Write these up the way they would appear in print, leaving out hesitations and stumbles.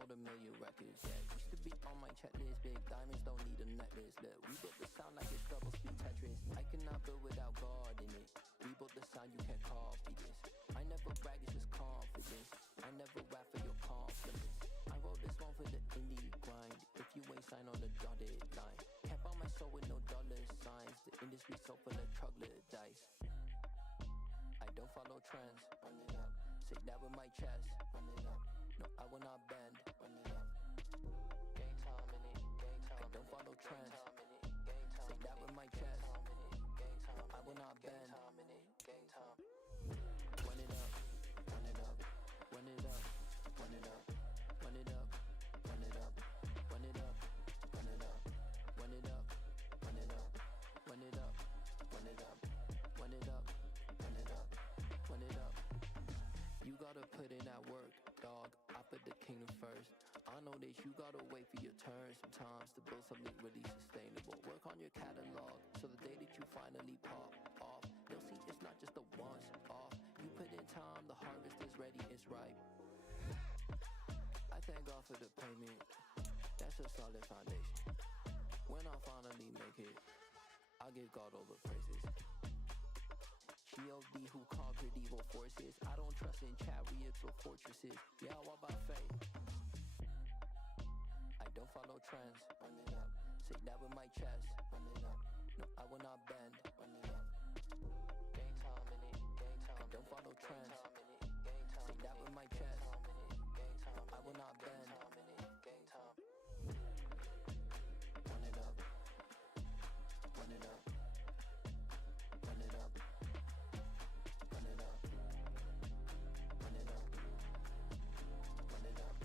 sold 1,000,000 records, yeah. Used to be on my checklist, big diamonds don't need a necklace. Look, we built the sound like it's double speed Tetris. I cannot build without God in it. We built the sound, you can't copy this. I never brag, it's just confidence. I never rap for your confidence. I wrote this one for the indie grind. If you ain't signed on the dotted line, can't buy my soul with no dollar signs. The industry so full of troglodytes. I don't follow trends. Run it up. Say that with my chest. Run it up. No, I will not bend. Run it up. Game time in it. Game time. I don't follow trends. Say that with my chest. No, I will not bend. Game time. Run it up. Run it up. Run it up. Run it up. Run it up. Run it up. Run it up. Run it up. Run it up. Run it up. Run it up. Run it up. Run it up. Run it up. Run it up. You gotta put in that work, dog. I put the kingdom first. I know that you gotta wait for your turn sometimes to build something really sustainable. Work on your catalog, so the day that you finally pop off, you'll see it's not just a once off. You put in time, the harvest is ready, it's ripe. I thank God for the payment. That's a solid foundation. When I finally make it, I'll give God all the praises. G.O.D. who conquered evil forces. I don't trust in chariots or fortresses. Yeah, I walk by faith. I don't follow trends. Run it up. Say that with my chest. Run it up. No, I will not bend. Run it up. Game time in it. Game time. I don't follow trends. Say that with my chest. No, I will not bend. Game time. Run it up. Run it up. Run it up. Run it up. Run it up. Run it up.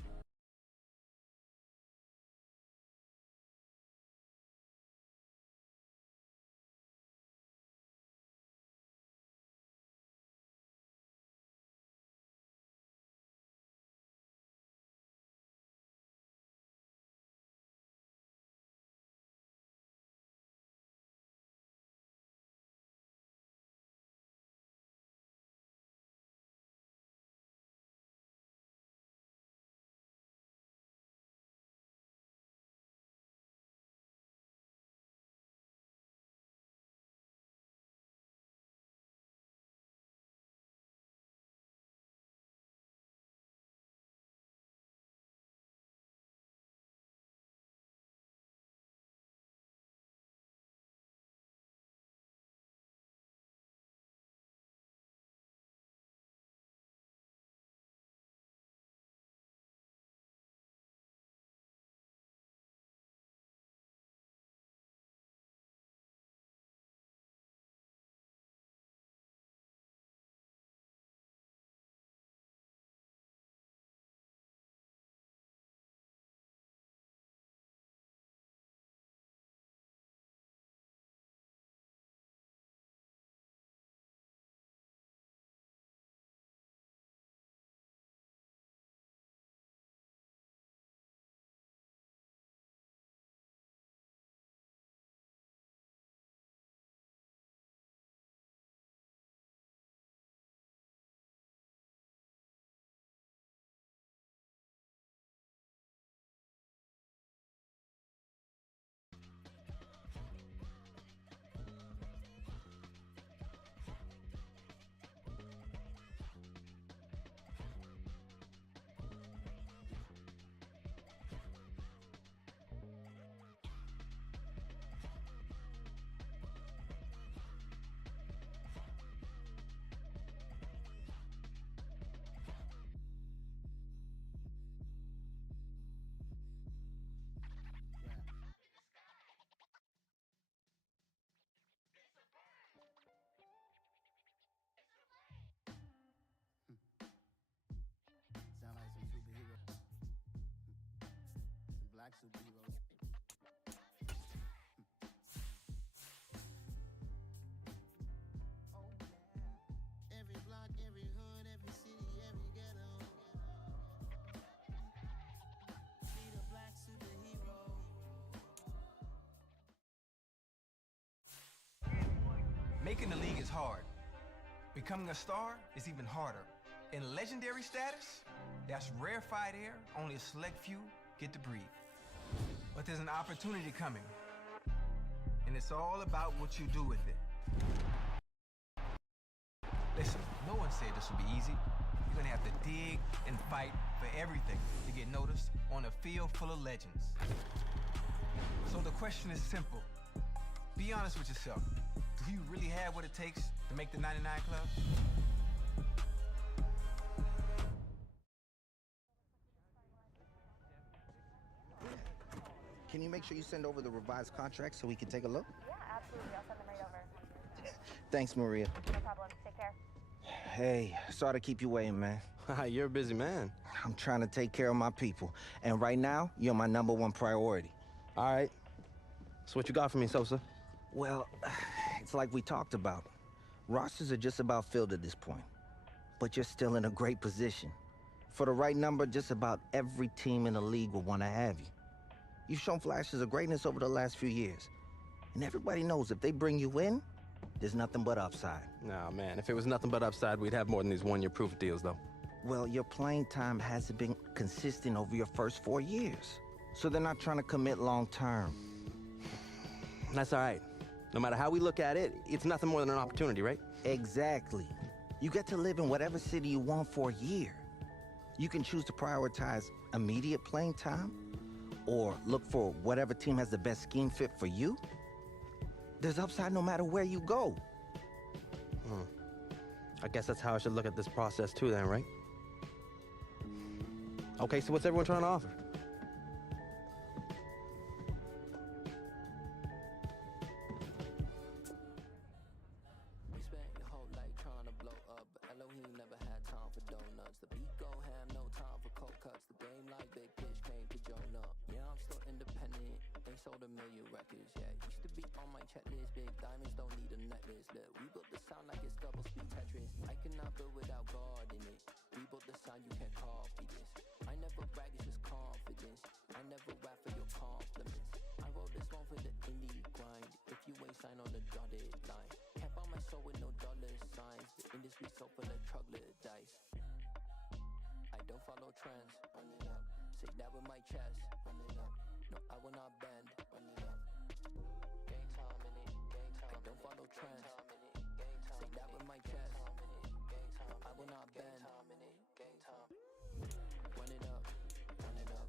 Sound like some superheroes. Some black superheroes. Oh yeah. Every block, every hood, every city, every ghetto. Need a black superhero. Making the league is hard. Becoming a star is even harder. In legendary status, That's rarefied air only a select few get to breathe. But there's an opportunity coming, and it's all about what you do with it. Listen, no one said this would be easy. You're gonna have to dig and fight for everything to get noticed on a field full of legends. So the question is simple. Be honest with yourself. Do you really have what it takes to make the 99 Club? Can you make sure you send over the revised contract so we can take a look? Yeah, absolutely. I'll send them right over. Thanks, Maria. No problem. Take care. Hey, sorry to keep you waiting, man. You're a busy man. I'm trying to take care of my people. And right now, you're my #1 priority. All right. So what you got for me, Sosa? Well, it's like we talked about. Rosters are just about filled at this point. But you're still in a great position. For the right number, just about every team in the league will want to have you. You've shown flashes of greatness over the last few years. And everybody knows if they bring you in, there's nothing but upside. Nah, man, if it was nothing but upside, we'd have more than these one-year proof deals, though. Well, your playing time hasn't been consistent over your first 4 years. So they're not trying to commit long-term. That's all right. No matter how we look at it, it's nothing more than an opportunity, right? Exactly. You get to live in whatever city you want for a year. You can choose to prioritize immediate playing time or look for whatever team has the best scheme fit for you. There's upside no matter where you go. I guess that's how I should look at this process too then, right? Okay, so what's everyone trying to offer? We spent your whole life trying to blow up, but Elohim never had time for donuts. The beat go ham, no time for cold cuts. The game like Big Fish came to Jonah. Yeah, I'm still independent, ain't sold a million records yet. Used to be on my checklist, big diamonds don't need a necklace. Look, we built the sound like it's double speed Tetris. I cannot build without God in it. We built the sound, you can't copy this. I never brag, it's just confidence. I never rap for your compliments. I wrote this one for the indie grind. If you ain't signed on the dotted line, can't buy my soul with no dollar signs. The industry so full of troglodytes. I don't follow trends, run it up. Say that with my chest, run it up. No, I will not bend, run it up. Game time in it, game time. I don't follow trends, say that with my chest. I will not bend, game time. Run it up, run it up,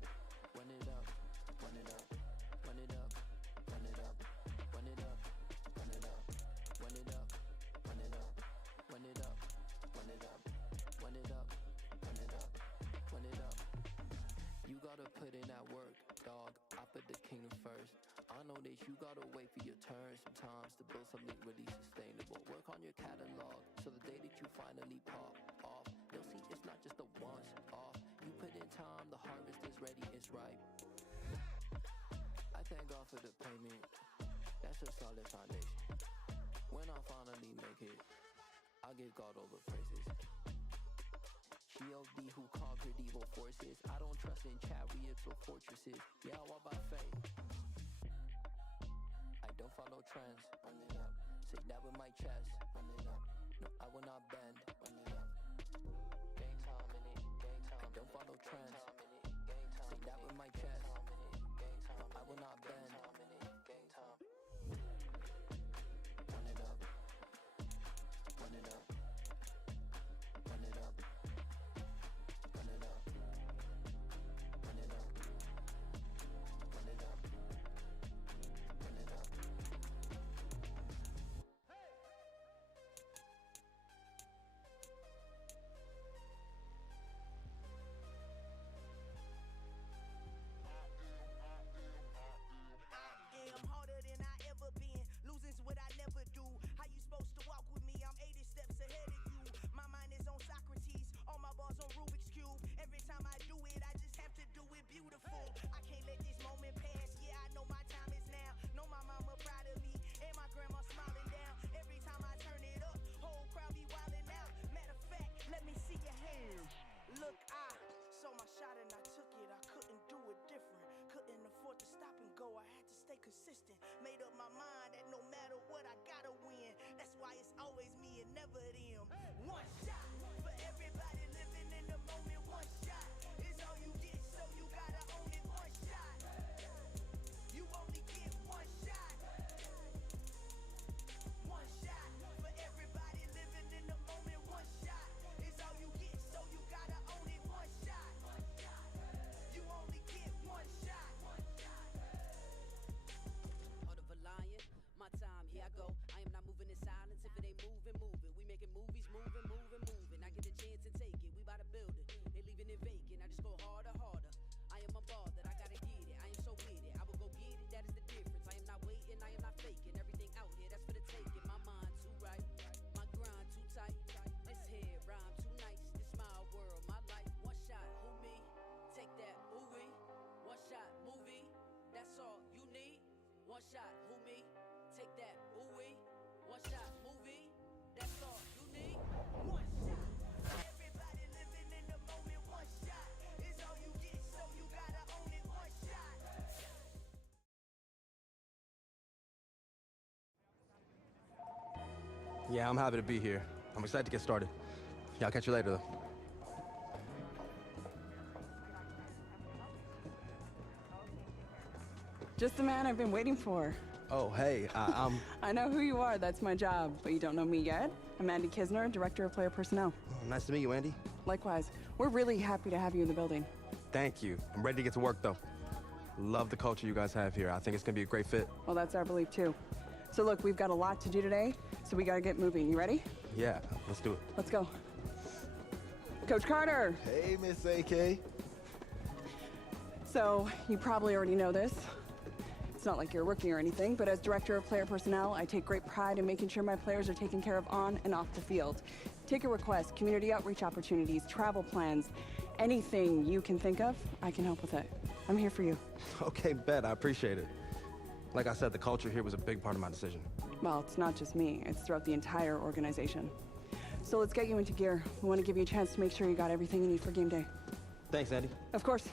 run it up, run it up, run it up, run it up, run it up, run it up, run it up, run it up, run it up, run it up, run it up, run it up, run it up. You gotta put in that work, dog. I put the kingdom first. I know that you gotta wait for your turn sometimes to build something really sustainable. Work on your catalog, so the day that you finally pop off, they'll see it's not just a once off. You put in time, the harvest is ready, it's ripe. I thank God for the payment, that's a solid foundation. When I finally make it, I give God all the praises. G.O.D. who conquered evil forces. I don't trust in chariots or fortresses. Yeah, I walk by faith. I don't follow trends. Run it up. Say that with my chest. Run it up. No, I will not bend. Run it up. Game time in it. Game time. I don't follow trends. Say that with my chest. I will not bend. Game time. Run it up. Run it up. Run it up. Run it up. Run it up. Run it up. Run it up. I am harder than I ever been. Losing's what I never do. How you supposed to walk with me? I'm 80 steps ahead of you. My mind is on Socrates. All my bars on Rubik's Cube. Every time I do it, I just have to do it beautiful. I can't let this moment pass. Yeah, I know my time is now. Know my mama proud of me. And my grandma smiling down. Every time I turn it up, whole crowd be wilding out. Matter of fact, let me see your hands. Look, I saw my shot and I took it. I couldn't do it different. Couldn't afford to stop and go. I had to stay consistent. Made up my mind that no matter what, I gotta win. That's why it's always me and never them. One shot for everybody living in the moment. One shot. One shot, who me? Take that, ooh-wee. One shot, movie. That's all you need. One shot. Everybody living in the moment. One shot is all you get, so you gotta own it. One shot. Yeah, I'm happy to be here. I'm excited to get started. Yeah, I'll catch you later, though. Just the man I've been waiting for. Oh, hey, I'm... I know who you are, that's my job, but you don't know me yet. I'm Andy Kisner, Director of Player Personnel. Oh, nice to meet you, Andy. Likewise, we're really happy to have you in the building. Thank you. I'm ready to get to work, though. Love the culture you guys have here. I think it's gonna be a great fit. Well, that's our belief, too. So look, we've got a lot to do today, so we gotta get moving. You ready? Yeah, let's do it. Let's go. Coach Carter! Hey, Miss AK. So, you probably already know this. It's not like you're a rookie or anything, but as Director of Player Personnel, I take great pride in making sure my players are taken care of on and off the field. Ticket requests, community outreach opportunities, travel plans, anything you can think of, I can help with it. I'm here for you. Okay, bet. I appreciate it. Like I said, the culture here was a big part of my decision. Well, it's not just me, it's throughout the entire organization. So let's get you into gear. We want to give you a chance to make sure you got everything you need for game day. Thanks, Andy. Of course.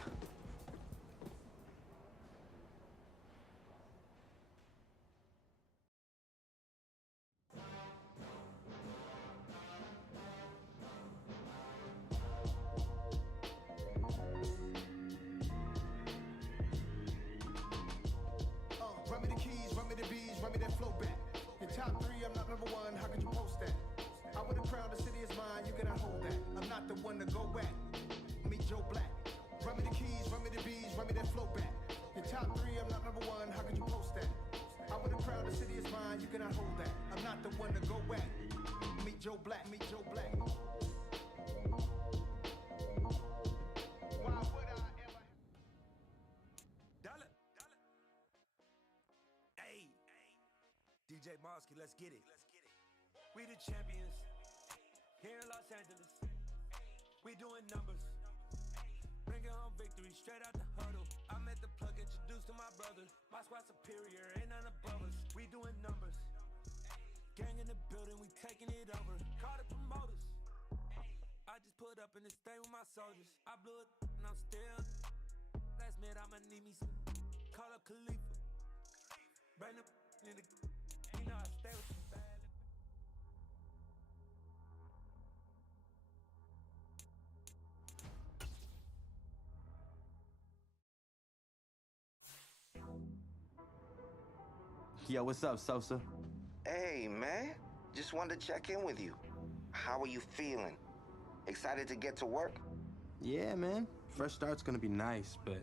Run me the keys, run me the bees, run me that flow back. Your top three, I'm not number one, how could you post that? I would have crowned the city is mine, you cannot hold that. I'm not the one to go back. Meet Joe Black. Run me the keys, run me the bees, run me that flow back. Your top three, I'm not number one, how could you post that? I would have crowned the city is mine, you cannot hold that. I'm not the one to go back. Meet Joe Black, meet Joe Black. Why would I ever? Dollar. Hey, DJ Mosky, let's get it. We the champions here in Los Angeles. We doing numbers, bringing home victory straight out the huddle. I met the plug, introduced to my brother. My squad superior, ain't none above us. We doing numbers, gang in the building, we taking it over. Call the promoters. I just put up in this thing with my soldiers. I blew it and I'm still. Last minute I'ma need me some. Call up Khalifa. Bring them in the. You know I stay with some bad. Yo, what's up, Sosa? Hey, man. Just wanted to check in with you. How are you feeling? Excited to get to work? Yeah, man. Fresh start's gonna be nice, but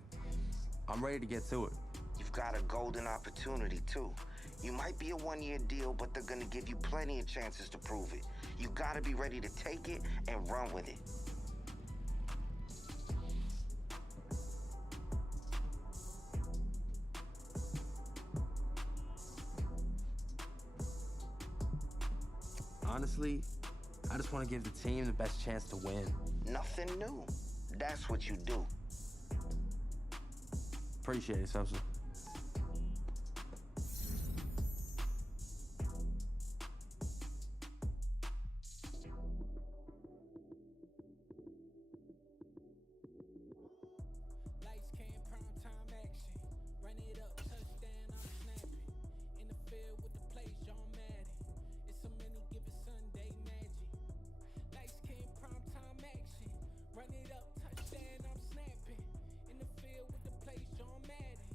I'm ready to get to it. You've got a golden opportunity, too. You might be a one-year deal, but they're gonna give you plenty of chances to prove it. You gotta be ready to take it and run with it. Honestly, I just want to give the team the best chance to win. Nothing new. That's what you do. Appreciate it, Sosa. Lights came, prime time action. Run it up, touchdown, I'm snapping. In the field with the plays, John Madden. It's so many, give it Sunday magic. Lights came, prime time action. Run it up, touchdown, I'm snapping. In the field with the plays, John Madden.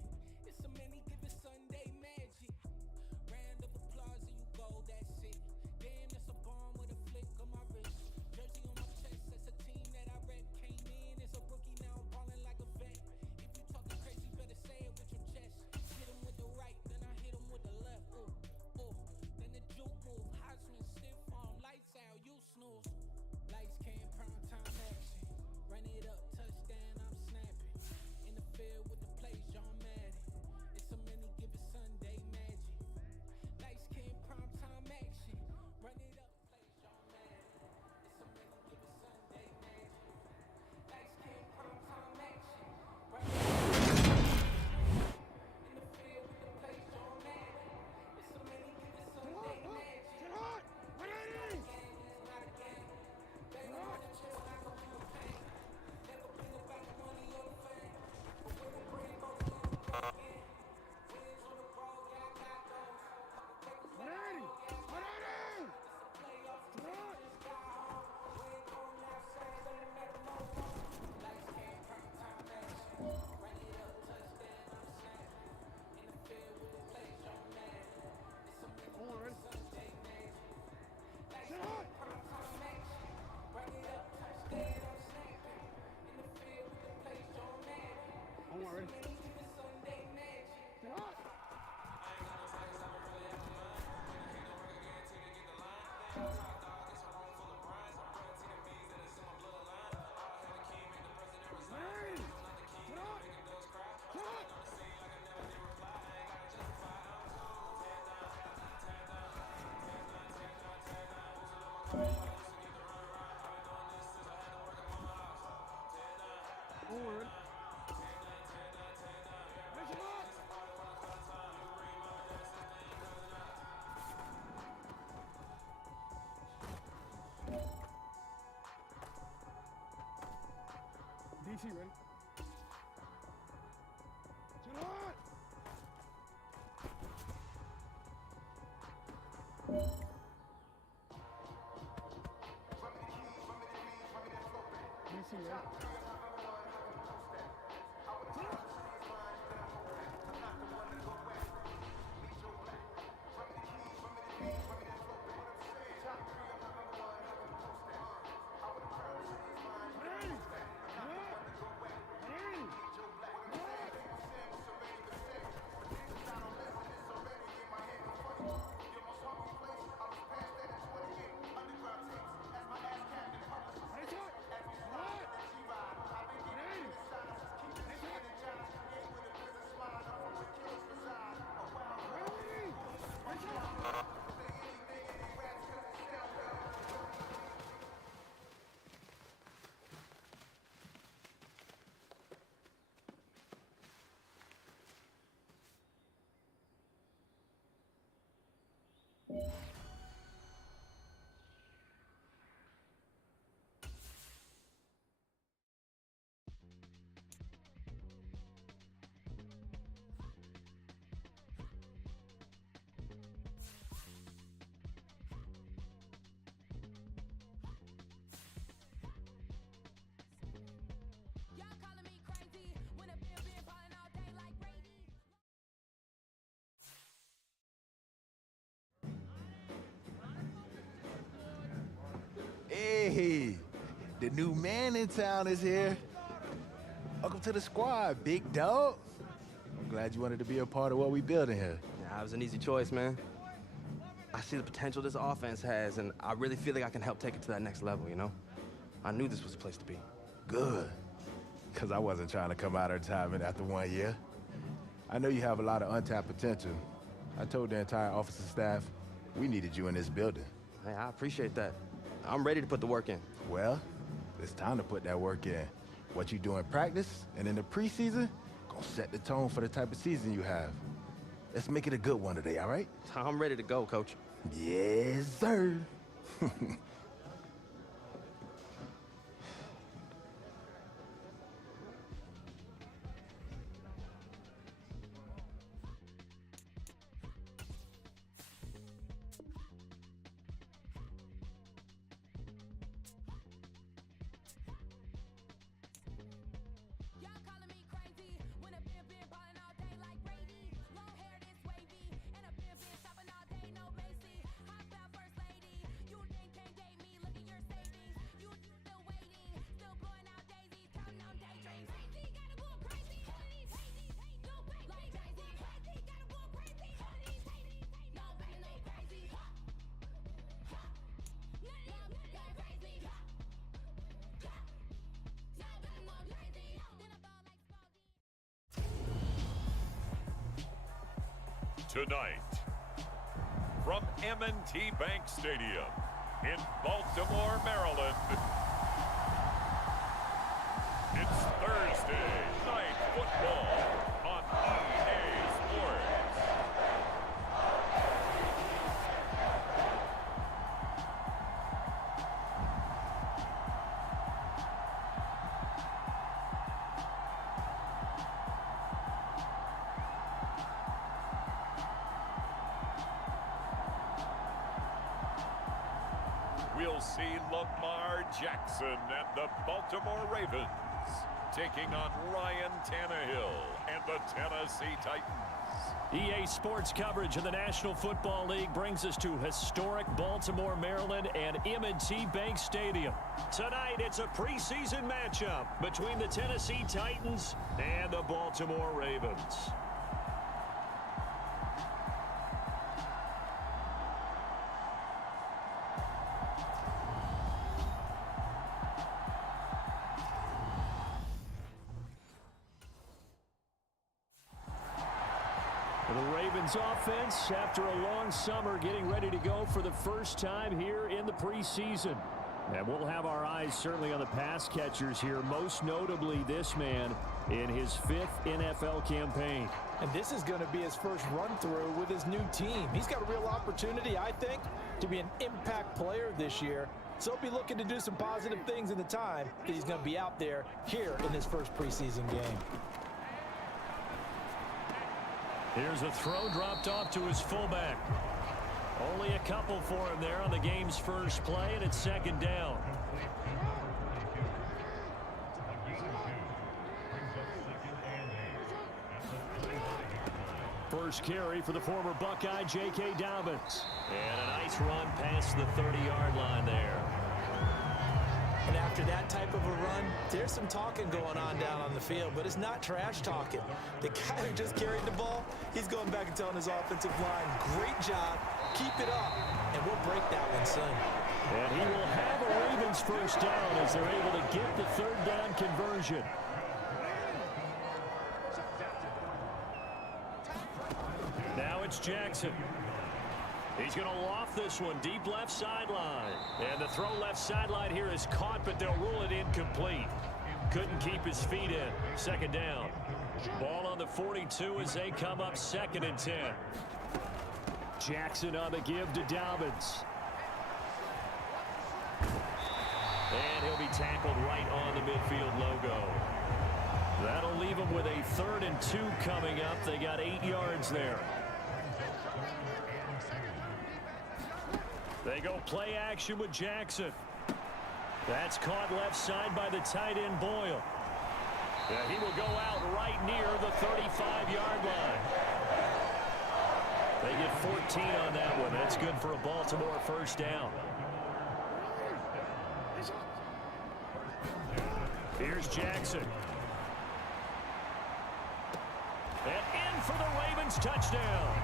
see, ready? Turn on! Let me see, ready? Hey, the new man in town is here. Welcome to the squad, big dog. I'm glad you wanted to be a part of what we building here. Yeah, it was an easy choice, man. I see the potential this offense has, and I really feel like I can help take it to that next level, you know? I knew this was the place to be. Good, because I wasn't trying to come out of retirement after 1 year. I know you have a lot of untapped potential. I told the entire office and staff we needed you in this building. Hey, I appreciate that. I'm ready to put the work in. Well, it's time to put that work in. What you do in practice and in the preseason gonna set the tone for the type of season you have. Let's make it a good one today, all right? I'm ready to go, Coach. Yes, sir. Tonight, from M&T Bank Stadium in Baltimore, Maryland, it's Thursday Night Football on EA Sports. We'll see Lamar Jackson and the Baltimore Ravens taking on Ryan Tannehill and the Tennessee Titans. EA Sports coverage of the National Football League brings us to historic Baltimore, Maryland and M&T Bank Stadium. Tonight, it's a preseason matchup between the Tennessee Titans and the Baltimore Ravens. The Ravens offense, after a long summer, getting ready to go for the first time here in the preseason. And we'll have our eyes certainly on the pass catchers here, most notably this man in his 5th NFL campaign. And this is going to be his first run-through with his new team. He's got a real opportunity, I think, to be an impact player this year. So he'll be looking to do some positive things in the time that he's going to be out there here in his first preseason game. Here's a throw dropped off to his fullback. Only a couple for him there on the game's first play, and it's second down. First carry for the former Buckeye, J.K. Dobbins. And a nice run past the 30-yard line there. And after that type of a run, there's some talking going on down on the field, but it's not trash talking. The guy who just carried the ball, he's going back and telling his offensive line, great job, keep it up, and we'll break that one soon. And he will have a Ravens first down as they're able to get the third down conversion. Now it's Jackson. He's going to loft this one deep left sideline. And the throw left sideline here is caught, but they'll rule it incomplete. Couldn't keep his feet in. Second down. Ball on the 42 as they come up 2nd and 10. Jackson on the give to Dobbins. And he'll be tackled right on the midfield logo. That'll leave him with a 3rd and 2 coming up. They got 8 yards there. They go play action with Jackson. That's caught left side by the tight end Boyle. Yeah, he will go out right near the 35-yard line. They get 14 on that one. That's good for a Baltimore first down. Here's Jackson. And in for the Ravens touchdown.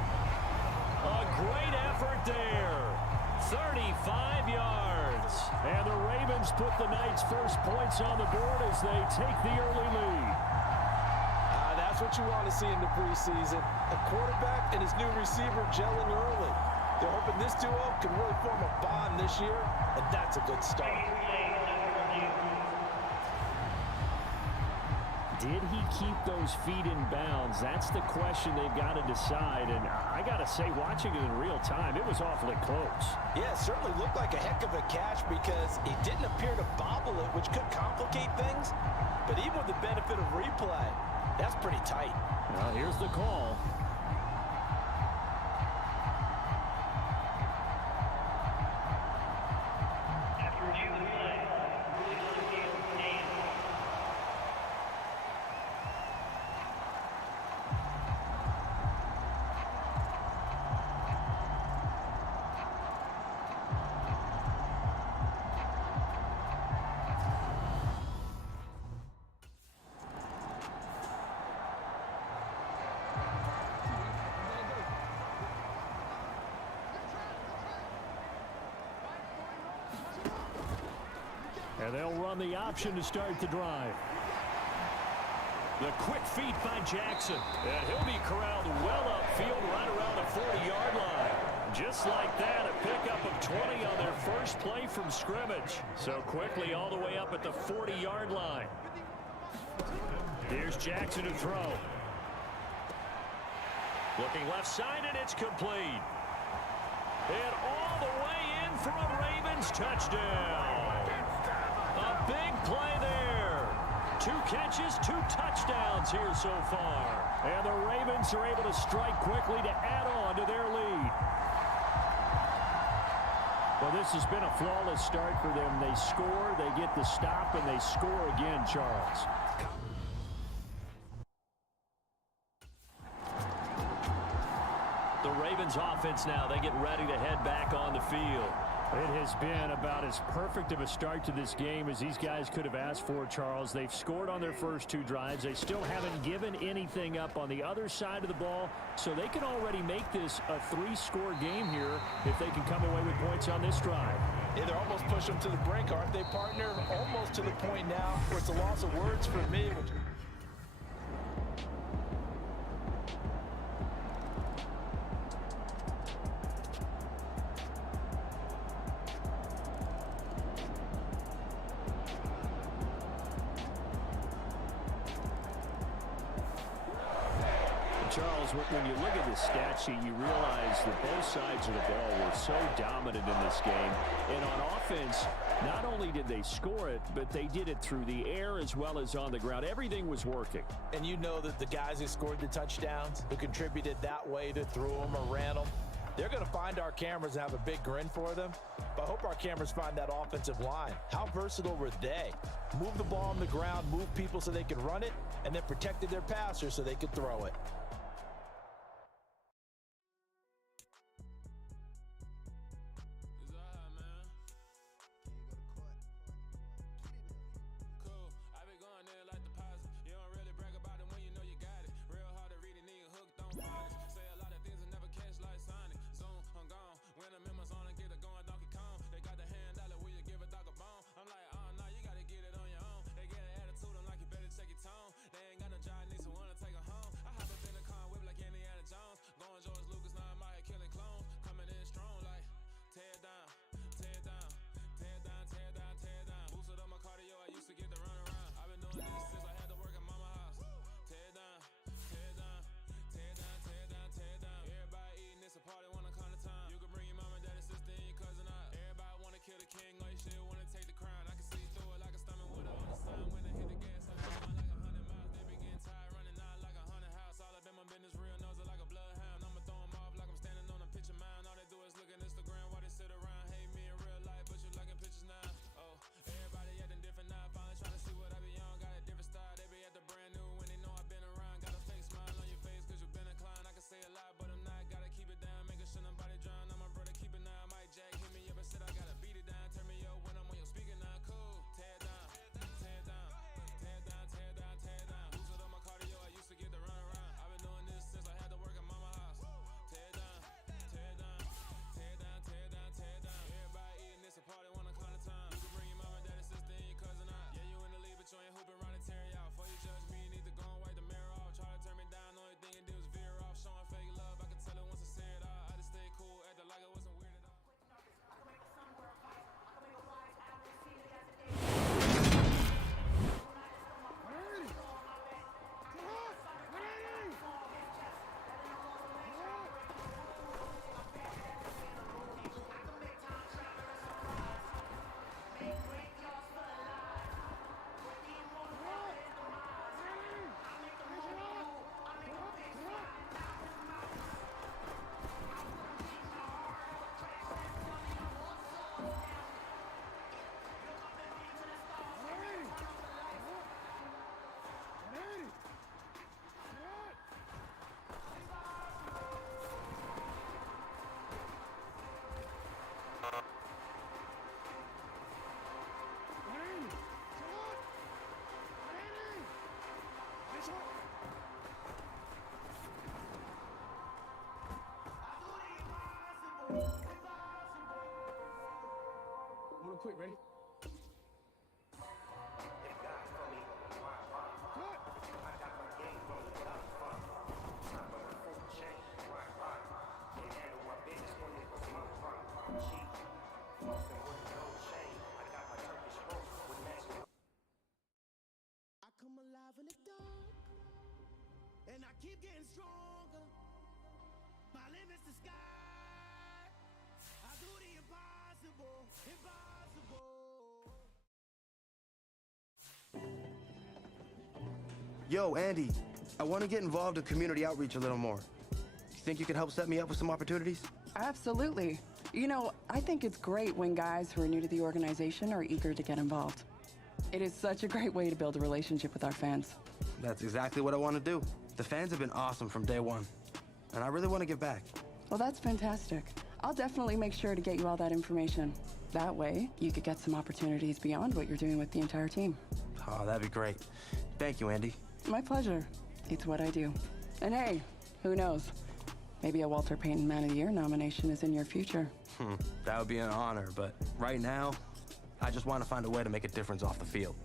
A great effort there. 35 yards. And the Ravens put the Knights' first points on the board as they take the early lead. That's what you want to see in the preseason. A quarterback and his new receiver gelling early. They're hoping this duo can really form a bond this year, and that's a good start. Did he keep those feet in bounds? That's the question they've got to decide. And I got to say, watching it in real time, it was awfully close. Yeah, it certainly looked like a heck of a catch because he didn't appear to bobble it, which could complicate things. But even with the benefit of replay, that's pretty tight. Well, here's the call. And they'll run the option to start the drive. The quick feet by Jackson. And he'll be corralled well upfield right around the 40-yard line. Just like that, a pickup of 20 on their first play from scrimmage. So quickly all the way up at the 40-yard line. Here's Jackson to throw. Looking left side, and it's complete. And all the way in for a Ravens touchdown. A big play there. 2 catches, 2 touchdowns here so far. And the Ravens are able to strike quickly to add on to their lead. Well, this has been a flawless start for them. They score, they get the stop, and they score again, Charles. The Ravens offense now, they get ready to head back on the field. It has been about as perfect of a start to this game as these guys could have asked for, Charles. They've scored on their first 2 drives. They still haven't given anything up on the other side of the ball, so they can already make this a 3-score game here if they can come away with points on this drive. Yeah, they're almost pushing them to the brink, aren't they, partner? Almost to the point now where it's a loss of words for me. Charles, when you look at the stat sheet, you realize that both sides of the ball were so dominant in this game. And on offense, not only did they score it, but they did it through the air as well as on the ground. Everything was working. And you know that the guys who scored the touchdowns, who contributed that way, to threw them or ran them, they're going to find our cameras and have a big grin for them. But I hope our cameras find that offensive line. How versatile were they? Move the ball on the ground, move people so they could run it, and then protected their passers so they could throw it. Real quick, ready? And I keep getting stronger. My limit's the sky. I do the impossible, impossible. Yo, Andy, I want to get involved in community outreach a little more. You think you could help set me up with some opportunities? Absolutely. You know, I think it's great when guys who are new to the organization are eager to get involved. It is such a great way to build a relationship with our fans. That's exactly what I want to do. The fans have been awesome from day one, and I really want to give back. Well, that's fantastic. I'll definitely make sure to get you all that information. That way, you could get some opportunities beyond what you're doing with the entire team. Oh, that'd be great. Thank you, Andy. My pleasure. It's what I do. And hey, who knows? Maybe a Walter Payton Man of the Year nomination is in your future. That would be an honor, but right now, I just want to find a way to make a difference off the field.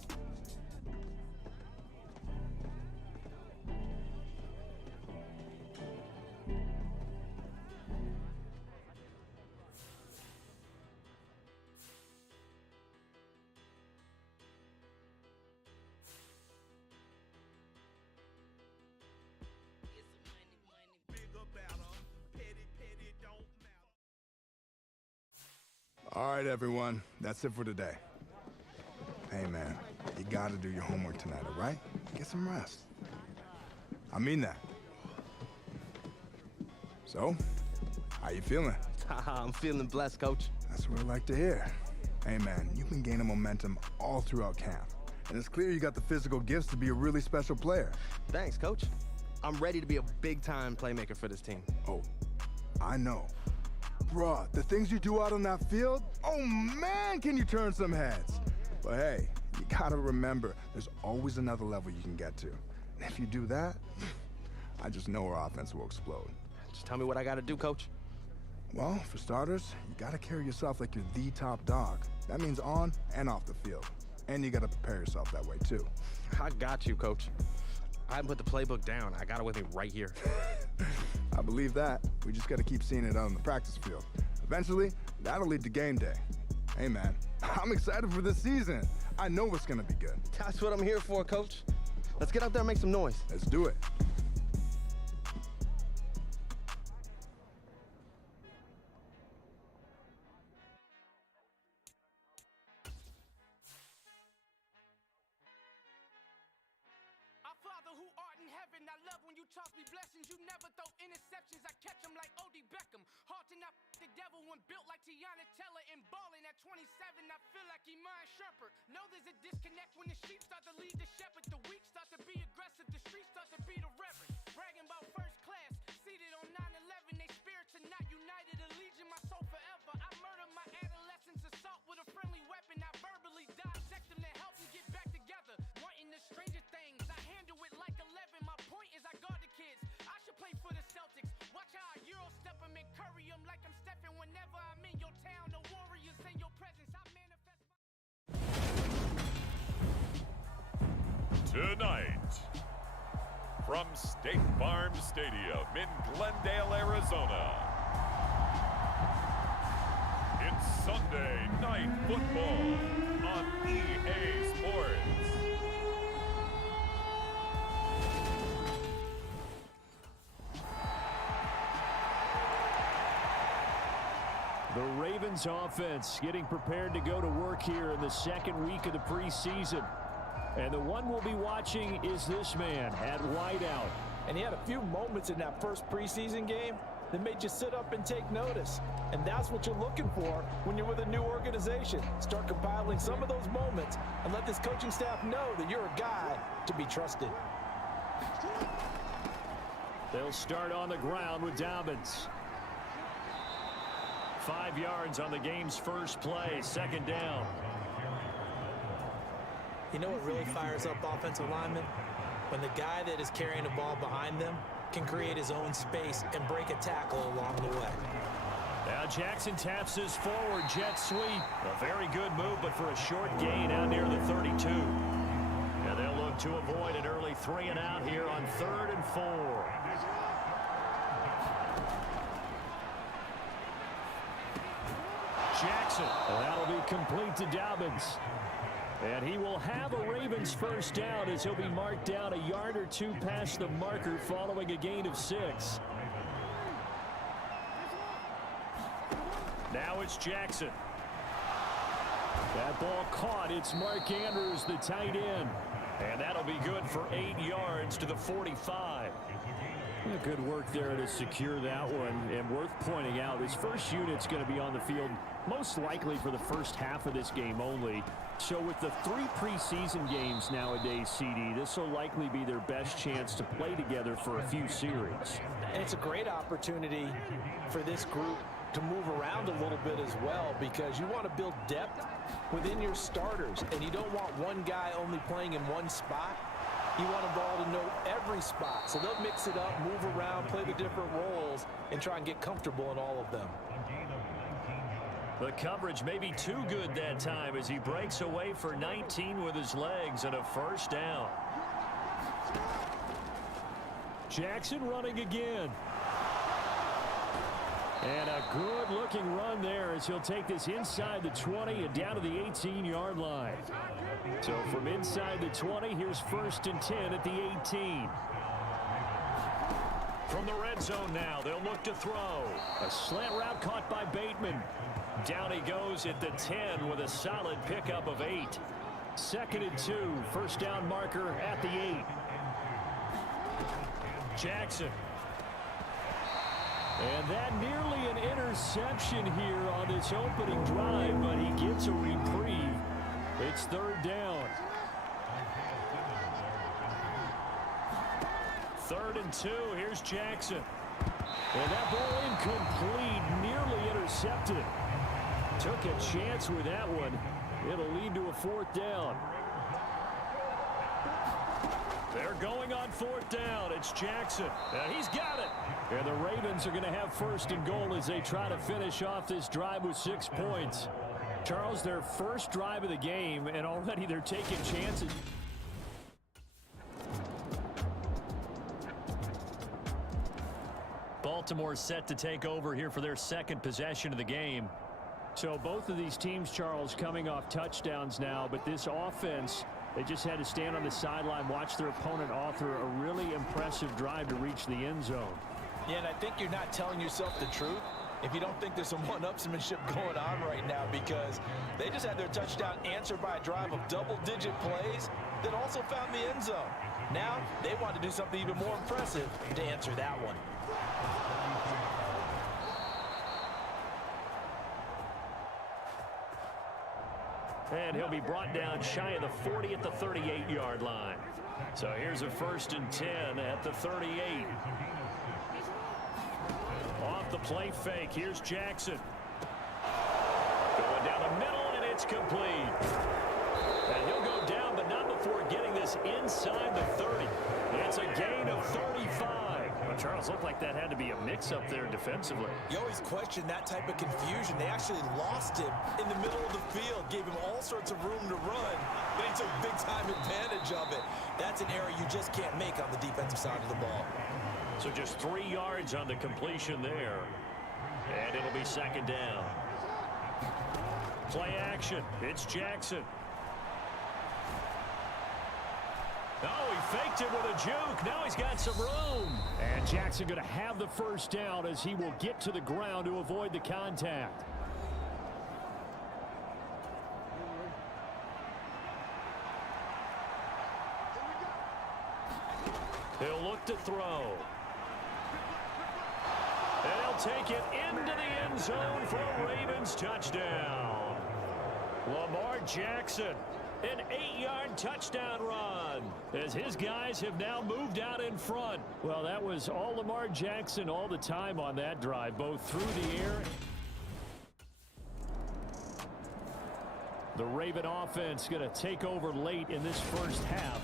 right, everyone. That's it for today. Hey, man, you gotta do your homework tonight, all right? Get some rest. I mean that. So, how you feeling? I'm feeling blessed, Coach. That's what I like to hear. Hey, man, you've been gaining momentum all throughout camp. And it's clear you got the physical gifts to be a really special player. Thanks, Coach. I'm ready to be a big-time playmaker for this team. Oh, I know. Bruh, the things you do out on that field, oh man, can you turn some heads. But hey, you gotta remember, there's always another level you can get to. And if you do that, I just know our offense will explode. Just tell me what I gotta do, Coach. Well, for starters, you gotta carry yourself like you're the top dog. That means on and off the field. And you gotta prepare yourself that way, too. I got you, Coach. I haven't put the playbook down. I got it with me right here. I believe that. We just gotta keep seeing it out on the practice field. Eventually, that'll lead to game day. Hey, man, I'm excited for this season. I know it's gonna be good. That's what I'm here for, Coach. Let's get out there and make some noise. Let's do it. Father who art in heaven, I love when you toss me blessings. You never throw interceptions, I catch them like O.D. Beckham. Hard to not the devil when built like Tiana Teller. And balling at 27, I feel like Iman Shumpert. Know there's a disconnect when the sheep start to lead the shepherd. The weak start to be aggressive, the streets start to be the reverend. Bragging about first class, seated on 9/11. They spirits are not united, a legion, my soul forever. I murder my adolescence, assault with a friendly weapon. I verbally dissect them to help them get back together. Wanting the stranger things, I handle it like 11. My point is I guard the kids. I should play for the Celtics. Watch how I Euro step them and curry them like I'm Stephen. Whenever I'm in your town, the Warriors in your presence, I manifest Tonight, from State Farm Stadium in Glendale, Arizona, it's Sunday Night Football on EA Sports. The Ravens offense getting prepared to go to work here in the second week of the preseason. And the one we'll be watching is this man at wideout. And he had a few moments in that first preseason game that made you sit up and take notice. And that's what you're looking for when you're with a new organization. Start compiling some of those moments and let this coaching staff know that you're a guy to be trusted. They'll start on the ground with Dobbins. 5 yards on the game's first play, second down. You know what really fires up offensive linemen? When the guy that is carrying the ball behind them can create his own space and break a tackle along the way. Now Jackson taps this forward jet sweep. A very good move, but for a short gain out near the 32. And they'll look to avoid an early 3 and out here on 3rd and 4. Jackson. That'll be complete to Dobbins. And he will have a Ravens first down as he'll be marked down a yard or two past the marker following a gain of 6. Now it's Jackson. That ball caught. It's Mark Andrews, the tight end. And that'll be good for 8 yards to the 45. Yeah, good work there to secure that one. And worth pointing out, his first unit's going to be on the field most likely for the first half of this game only. So with the 3 preseason games nowadays, CD, this will likely be their best chance to play together for a few series. And it's a great opportunity for this group to move around a little bit as well, because you want to build depth within your starters, and you don't want one guy only playing in one spot. You want them all to know every spot, so they'll mix it up, move around, play the different roles, and try and get comfortable in all of them. The coverage may be too good that time as he breaks away for 19 with his legs and a first down. Jackson running again. And a good-looking run there as he'll take this inside the 20 and down to the 18-yard line. So from inside the 20, here's 1st and 10 at the 18. From the red zone now, they'll look to throw. A slant route caught by Bateman. Down he goes at the 10 with a solid pickup of 8. 2nd and 2. First down marker at the 8. Jackson. And that nearly an interception here on this opening drive, but he gets a reprieve. It's 3rd down. 3rd and 2. Here's Jackson. And that ball incomplete, nearly intercepted. Took a chance with that one. It'll lead to a 4th down. They're going on 4th down. It's Jackson. And he's got it. And the Ravens are going to have 1st and goal as they try to finish off this drive with 6 points. Charles, their first drive of the game, and already they're taking chances. Baltimore set to take over here for their 2nd possession of the game. So both of these teams, Charles, coming off touchdowns now, but this offense, they just had to stand on the sideline, watch their opponent author a really impressive drive to reach the end zone. Yeah, and I think you're not telling yourself the truth if you don't think there's some one-upsmanship going on right now, because they just had their touchdown answered by a drive of double-digit plays that also found the end zone. Now they want to do something even more impressive to answer that one. And he'll be brought down shy of the 40 at the 38-yard line. So here's a 1st and 10 at the 38. Off the play fake, here's Jackson. Going down the middle, and it's complete. And he'll go down, but not before getting this inside the 30. It's a gain of 35. Well, Charles, looked like that had to be a mix-up there defensively. You always question that type of confusion. They actually lost him in the middle of the field, gave him all sorts of room to run, but he took big-time advantage of it. That's an error you just can't make on the defensive side of the ball. So just 3 yards on the completion there. And it'll be 2nd down. Play action. It's Jackson. Oh, he faked it with a juke. Now he's got some room. And Jackson going to have the 1st down as he will get to the ground to avoid the contact. He'll look to throw. And he'll take it into the end zone for a Ravens touchdown. Lamar Jackson, an 8-yard touchdown run as his guys have now moved out in front. Well, that was all Lamar Jackson all the time on that drive, both through the air. The Raven offense going to take over late in this first half.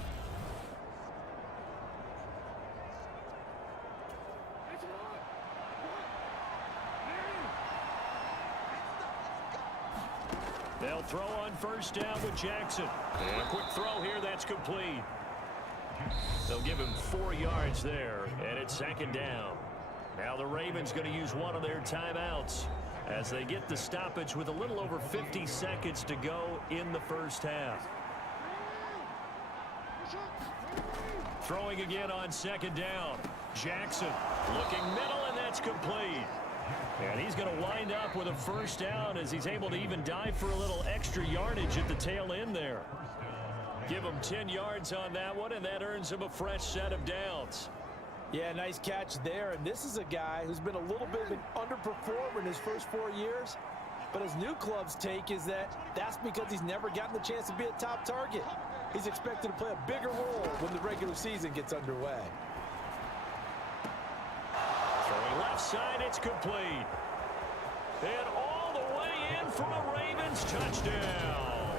They'll throw on 1st down with Jackson. And a quick throw here, that's complete. They'll give him 4 yards there, and it's 2nd down. Now the Ravens going to use one of their timeouts as they get the stoppage with a little over 50 seconds to go in the first half. Throwing again on 2nd down. Jackson looking middle, and that's complete. And he's going to wind up with a 1st down as he's able to even dive for a little extra yardage at the tail end there. Give him 10 yards on that one, and that earns him a fresh set of downs. Yeah, nice catch there. And this is a guy who's been a little bit of an underperformer in his first 4 years. But his new club's take is that that's because he's never gotten the chance to be a top target. He's expected to play a bigger role when the regular season gets underway. Throwing left side, it's complete. And all the way in for a Ravens touchdown.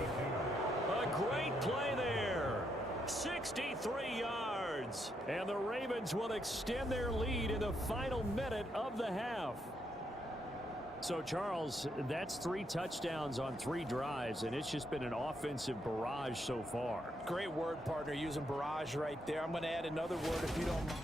A great play there. 63 yards. And the Ravens will extend their lead in the final minute of the half. So, Charles, that's 3 touchdowns on 3 drives, and it's just been an offensive barrage so far. Great word, partner, using barrage right there. I'm going to add another word if you don't mind.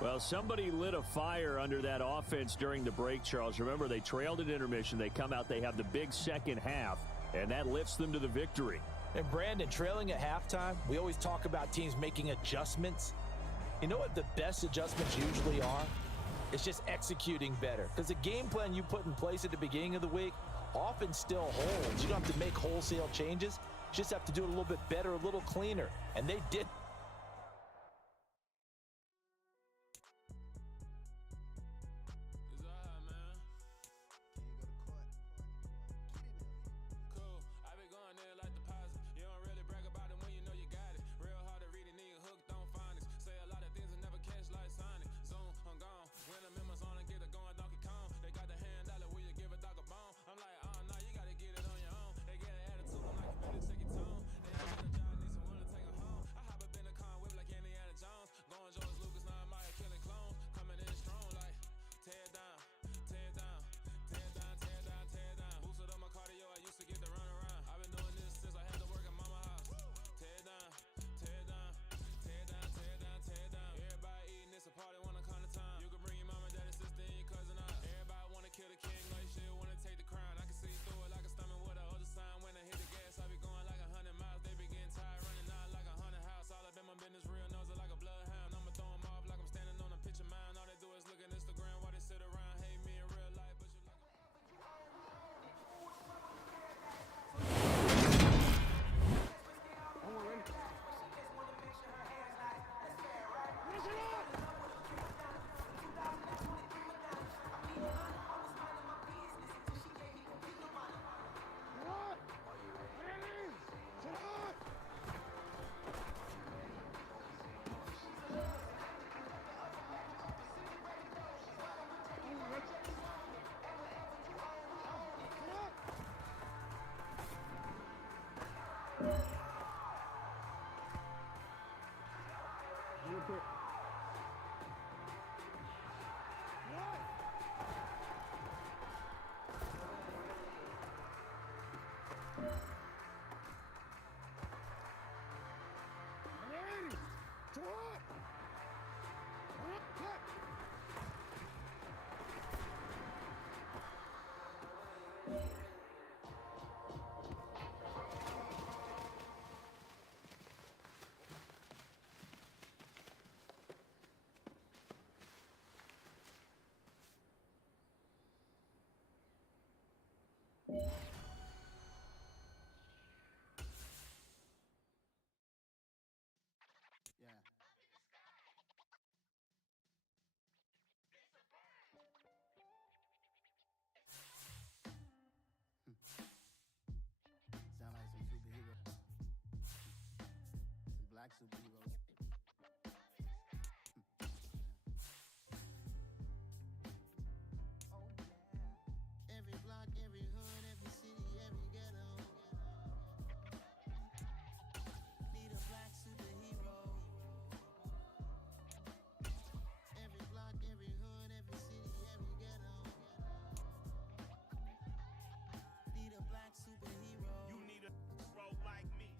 Well, somebody lit a fire under that offense during the break, Charles. Remember, they trailed at intermission. They come out, they have the big second half, and that lifts them to the victory. And Brandon, trailing at halftime, we always talk about teams making adjustments. You know what the best adjustments usually are? It's just executing better. Because the game plan you put in place at the beginning of the week often still holds. You don't have to make wholesale changes. You just have to do it a little bit better, a little cleaner. And they did. Black superheroes. Every block, every hood, every city, every ghetto. Need a black superhero. Every block, every hood, every city, every ghetto. Need a black superhero. You need a hero like me.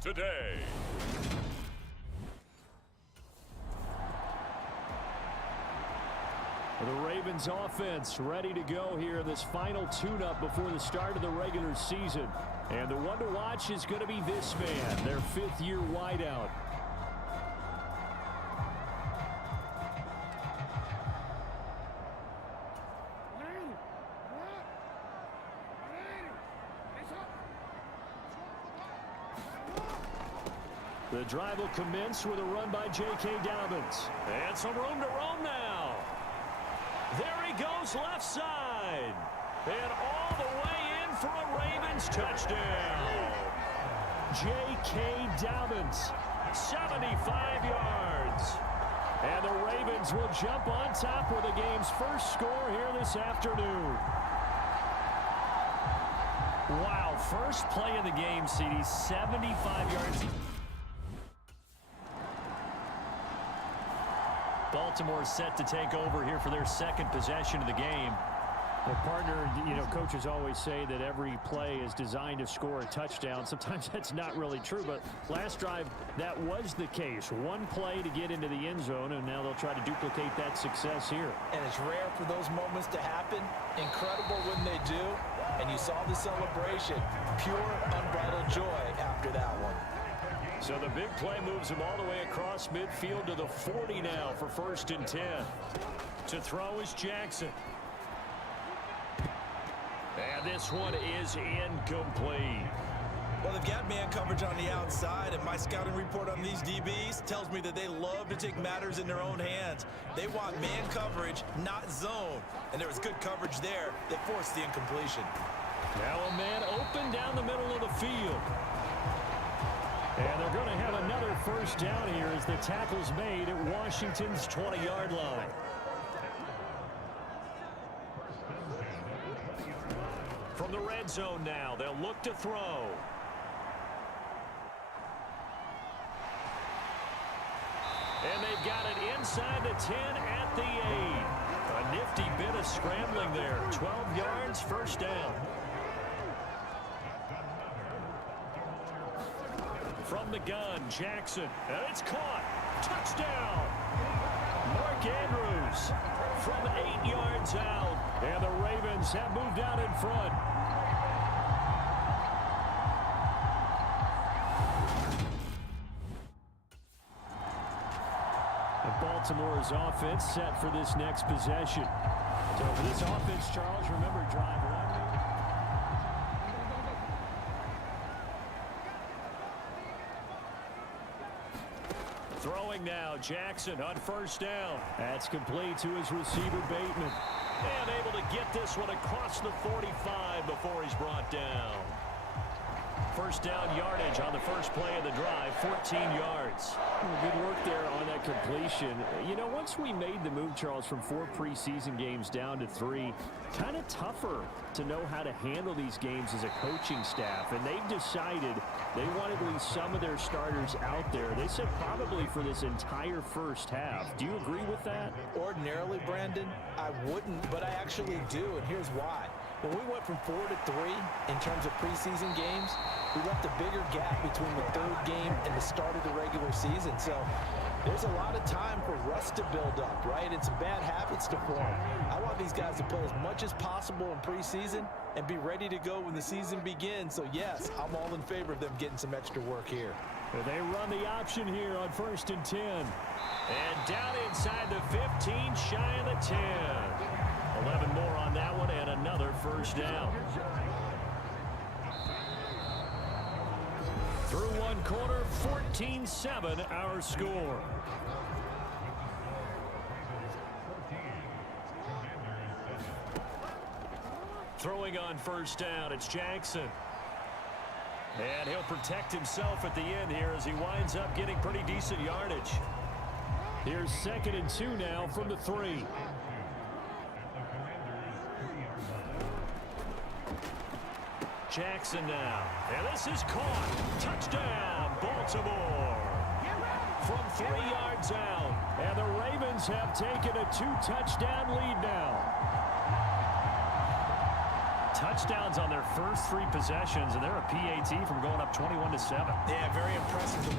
Today. The Ravens offense ready to go here in this final tune-up before the start of the regular season. And the one to watch is going to be this man, their fifth-year wideout. The drive will commence with a run by J.K. Dobbins. And some room to roam now. There he goes left side. And all the way in for a Ravens touchdown. J.K. Dobbins, 75 yards. And the Ravens will jump on top with the game's first score here this afternoon. Wow, first play of the game, CD, 75 yards. Baltimore set to take over here for their second possession of the game. Well, partner, coaches always say that every play is designed to score a touchdown. Sometimes that's not really true, but last drive, that was the case. One play to get into the end zone, and now they'll try to duplicate that success here. And it's rare for those moments to happen. Incredible when they do. And you saw the celebration. Pure, unbridled joy after that one. So the big play moves him all the way across midfield to the 40 now for 1st and 10. To throw is Jackson. And this one is incomplete. Well, they've got man coverage on the outside, and my scouting report on these DBs tells me that they love to take matters in their own hands. They want man coverage, not zone. And there was good coverage there that forced the incompletion. Now a man open down the middle of the field. And they're going to have another 1st down here as the tackle's made at Washington's 20-yard line. From the red zone now, they'll look to throw. And they've got it inside the 10 at the 8. A nifty bit of scrambling there. 12 yards, 1st down. From the gun, Jackson. And it's caught. Touchdown. Mark Andrews from 8 yards out. And the Ravens have moved out in front. And Baltimore's offense set for this next possession. So for this offense, Charles, remember drive 1. Throwing now, Jackson on 1st down. That's complete to his receiver, Bateman. And able to get this one across the 45 before he's brought down. 1st down yardage on the first play of the drive, 14 yards. Good work there on that completion. Once we made the move, Charles, from 4 preseason games down to 3, kind of tougher to know how to handle these games as a coaching staff. And they've decided they want to leave some of their starters out there. They said probably for this entire first half. Do you agree with that? Ordinarily, Brandon, I wouldn't, but I actually do, and here's why. When we went from 4 to 3 in terms of preseason games, we left a bigger gap between the 3rd game and the start of the regular season. So there's a lot of time for rust to build up, right? And some bad habits to form. I want these guys to play as much as possible in preseason and be ready to go when the season begins. So, yes, I'm all in favor of them getting some extra work here. They run the option here on 1st and 10. And down inside the 15, shy of the 10. 11 more on that one and another 1st down. Through one quarter, 14-7 our score. Throwing on 1st down, it's Jackson. And he'll protect himself at the end here as he winds up getting pretty decent yardage. Here's 2nd and 2 now from the 3. Jackson now. And this is caught. Touchdown, Baltimore. From 3 yards out. And the Ravens have taken a 2-touchdown lead now. Touchdowns on their first 3 possessions, and they're a PAT from going up 21-7. Yeah, very impressive.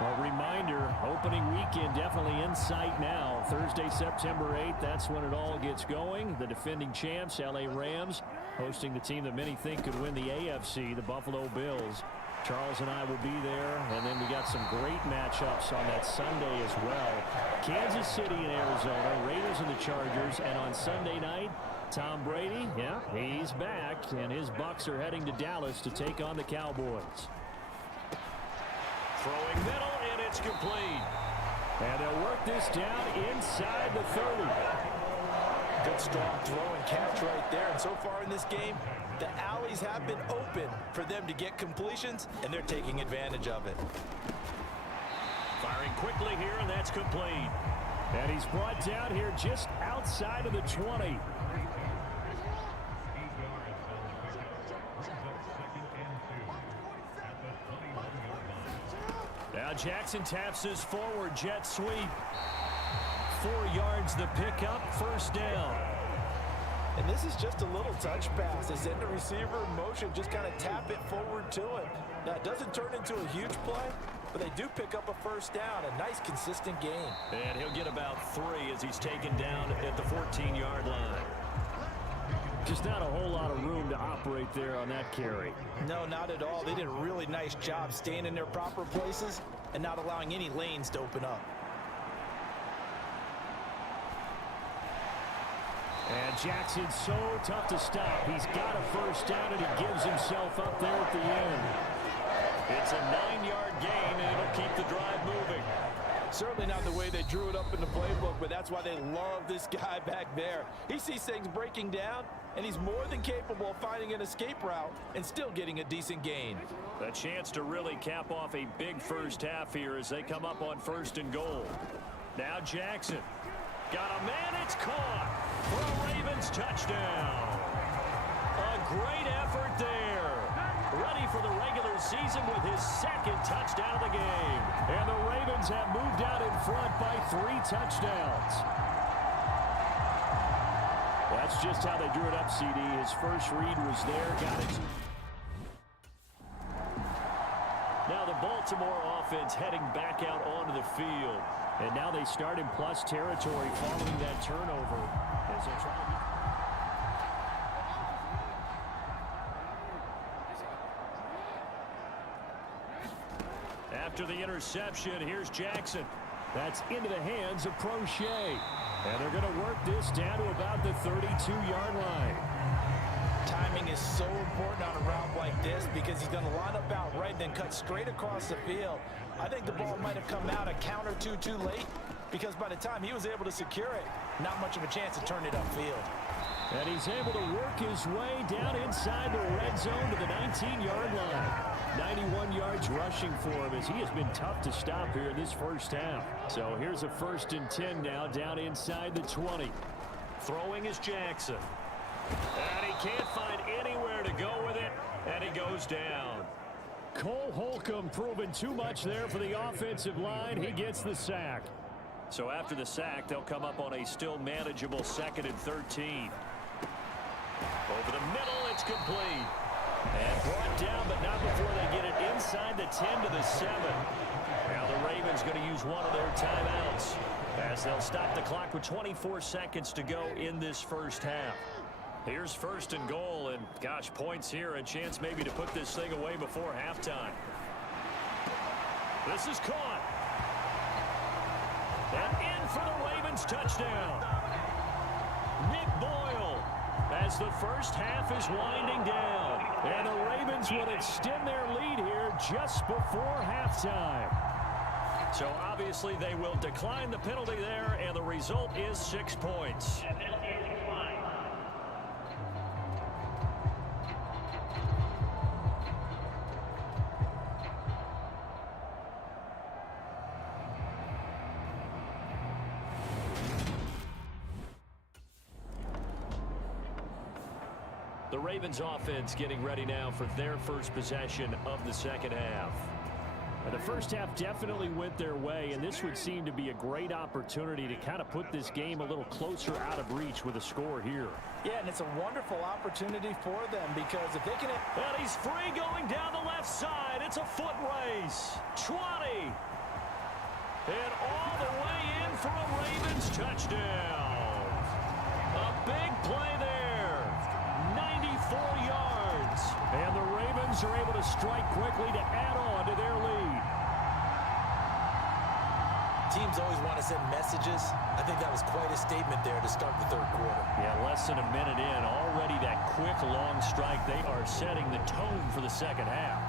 A reminder, opening weekend definitely in sight now. Thursday, September 8th, that's when it all gets going. The defending champs, LA Rams, hosting the team that many think could win the AFC, the Buffalo Bills. Charles and I will be there, and then we got some great matchups on that Sunday as well. Kansas City and Arizona, Raiders and the Chargers, and on Sunday night, Tom Brady, yeah, he's back, and his Bucs are heading to Dallas to take on the Cowboys. Throwing middle, and it's complete. And they'll work this down inside the 30. Good strong throw and catch right there. And so far in this game, the alleys have been open for them to get completions, and they're taking advantage of it. Firing quickly here, and that's complete. And he's brought down here just outside of the 20. Now Jackson taps his forward jet sweep. 4 yards the pickup, first down. And this is just a little touch pass. They send the receiver in motion, just kind of tap it forward to him. Now, it doesn't turn into a huge play, but they do pick up a first down. A nice, consistent gain. And he'll get about 3 as he's taken down at the 14-yard line. Just not a whole lot of room to operate there on that carry. No, not at all. They did a really nice job staying in their proper places and not allowing any lanes to open up. And Jackson's so tough to stop. He's got a first down, and he gives himself up there at the end. It's a 9-yard gain, and it'll keep the drive moving. Certainly not the way they drew it up in the playbook, but that's why they love this guy back there. He sees things breaking down, and he's more than capable of finding an escape route and still getting a decent gain. A chance to really cap off a big first half here as they come up on 1st and goal. Now Jackson. Got a man, it's caught for a Ravens touchdown. A great effort there. Ready for the regular season with his 2nd touchdown of the game. And the Ravens have moved out in front by 3 touchdowns. That's just how they drew it up, CD. His first read was there, got it. Now the Baltimore offense heading back out onto the field. And now they start in plus territory following that turnover as they try to... After the interception, here's Jackson. That's into the hands of Prochet. And they're going to work this down to about the 32-yard line. Timing is so important on a route like this because he's going to line up out right, then cut straight across the field. I think the ball might have come out a count or two too late because by the time he was able to secure it, not much of a chance to turn it upfield. And he's able to work his way down inside the red zone to the 19-yard line. 91 yards rushing for him as he has been tough to stop here in this first half. So here's a 1st and 10 now down inside the 20. Throwing is Jackson. And he can't find anywhere to go with it, and he goes down. Cole Holcomb proving too much there for the offensive line. He gets the sack. So after the sack, they'll come up on a still manageable 2nd and 13. Over the middle, it's complete. And brought down, but not before they get it inside the 10 to the 7. Now the Ravens going to use one of their timeouts as they'll stop the clock with 24 seconds to go in this first half. Here's 1st and goal, and gosh, points here, a chance maybe to put this thing away before halftime. This is caught. And in for the Ravens touchdown. Nick Boyle as the first half is winding down. And the Ravens will extend their lead here just before halftime. So obviously they will decline the penalty there, and the result is 6 points. The Ravens offense getting ready now for their first possession of the second half. And the first half definitely went their way, and this would seem to be a great opportunity to kind of put this game a little closer out of reach with a score here. Yeah, and it's a wonderful opportunity for them because if they can... And he's free going down the left side. It's a foot race. 20. And all the way in for a Ravens touchdown. A big play there. 94 yards. And the Ravens are able to strike quickly to add on to their lead. Teams always want to send messages. I think that was quite a statement there to start the third quarter. Yeah, less than a minute in. Already that quick, long strike. They are setting the tone for the second half.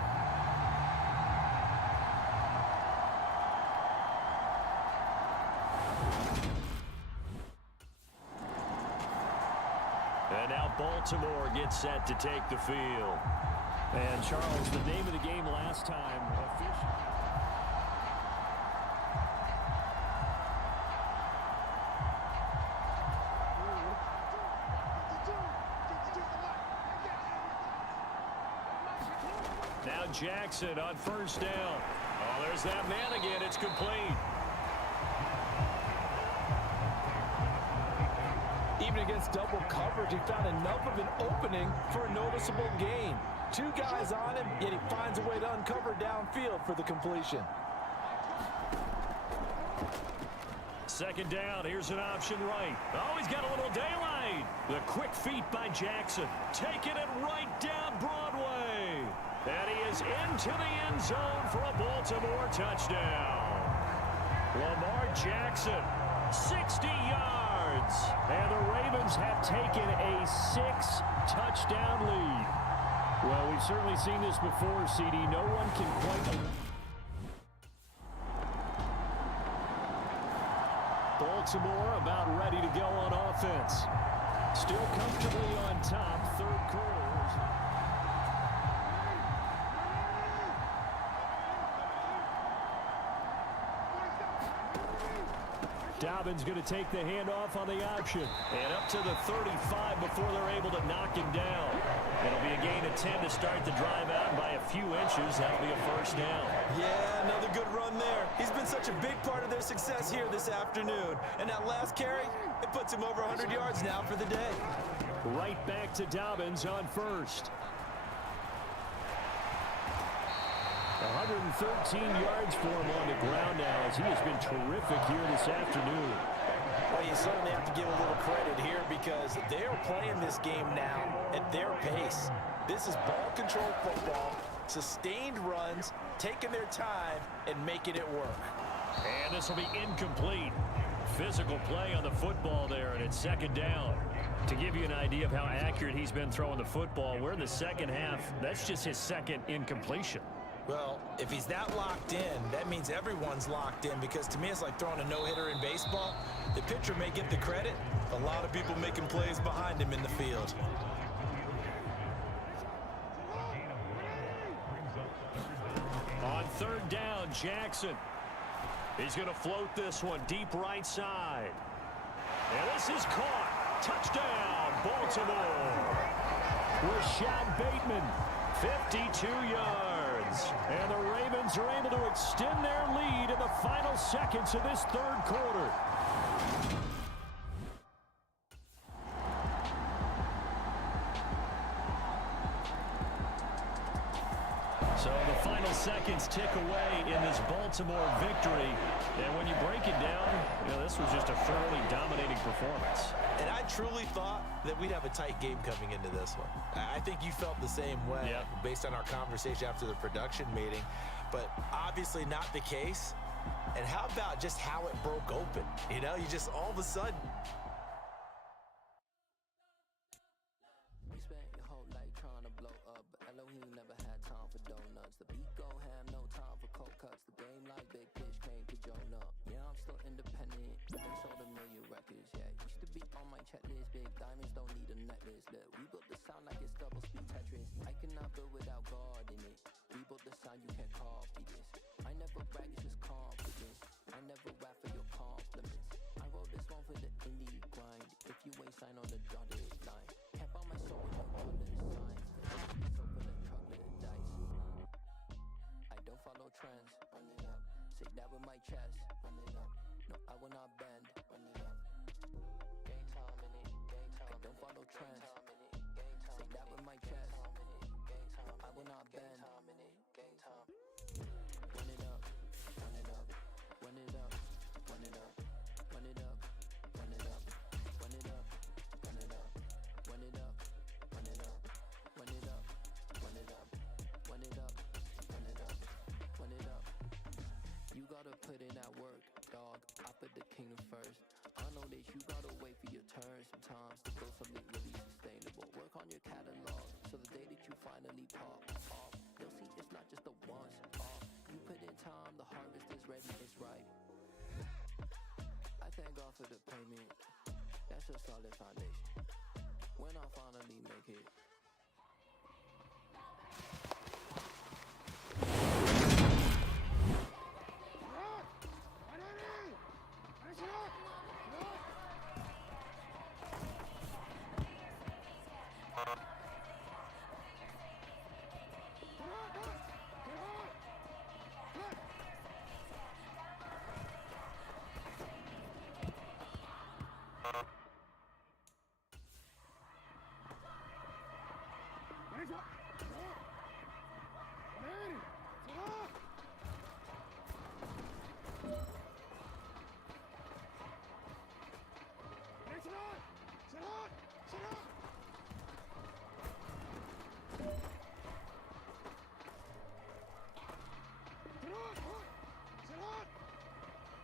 And now Baltimore gets set to take the field. And Charles, the name of the game last time, now Jackson on first down. Oh, there's that man again. It's complete. Even against double coverage, he found enough of an opening for a noticeable gain. 2 guys on him, yet he finds a way to uncover downfield for the completion. Second down, here's an option right. Oh, he's got a little daylight. The quick feet by Jackson, taking it right down Broadway. And he is into the end zone for a Baltimore touchdown. Lamar Jackson, 60 yards. And the Ravens have taken a 6-touchdown lead. Well, we've certainly seen this before, CD. No one can quite... Baltimore about ready to go on offense. Still comfortably on top, third quarter. Dobbins going to take the handoff on the option. And up to the 35 before they're able to knock him down. It'll be a gain of 10 to start the drive out by a few inches. That'll be a first down. Yeah, another good run there. He's been such a big part of their success here this afternoon. And that last carry, it puts him over 100 yards now for the day. Right back to Dobbins on first. 113 yards for him on the ground now as he has been terrific here this afternoon. Well, you certainly have to give a little credit here because they're playing this game now at their pace. This is ball control football, sustained runs, taking their time, and making it work. And this will be incomplete. Physical play on the football there, and it's second down. To give you an idea of how accurate he's been throwing the football, we're in the second half. That's just his second incompletion. Well, if he's that locked in, that means everyone's locked in because to me it's like throwing a no-hitter in baseball. The pitcher may get the credit, a lot of people making plays behind him in the field. On third down, Jackson. He's going to float this one deep right side. And this is caught. Touchdown, Baltimore. Rashad Bateman, 52 yards. And the Ravens are able to extend their lead in the final seconds of this third quarter. So the final seconds tick away in this Baltimore victory. And when you break it down, this was just a fairly dominating performance. And I truly thought that we'd have a tight game coming into this one. I think you felt the same way based on our conversation after the production meeting. But obviously not the case. And how about just how it broke open? You just all of a sudden... You spent your whole life trying to blow up, but Elohim never had time for donuts. The beat go ham, no time for cold cuts. The game like big pitch came to Jonah. Yeah, I'm still independent. Been sold a million records, yeah. Used to be on my checklist. Big diamonds don't need a necklace. Look, we built the sound like it's double speed Tetris. I cannot build without God in it. We built the sound, you can't copy this. I never brag, it's just confidence. I never rap for your compliments. I wrote this one for the indie grind. If you ain't signed on the dotted line, can't buy my soul with no dollar signs. So for the chocolate dice. I don't follow trends. Run it up. Say that with my chest. Run it up. No, I will not bend. Run it up. Game time in it. Game time. I don't follow trends. Say that with my chest. No, I will not bend. Game time. Run it up. Run it up. Run it up. Run it up. Run it up. Run it up. Run it up. Run it up. Run it up. Run it up. Run it up. Run it up. Run it up. Run it up. Run it up. You gotta put in that work, dog. I put the kingdom first. I know that you gotta wait for your turn sometimes to build something really sustainable. Work on your catalog so the day that you finally pop off, you'll see it's not just a once off. You put in time, the harvest is ready, it's ripe. I thank God for the payment. That's a solid foundation. When I finally make it.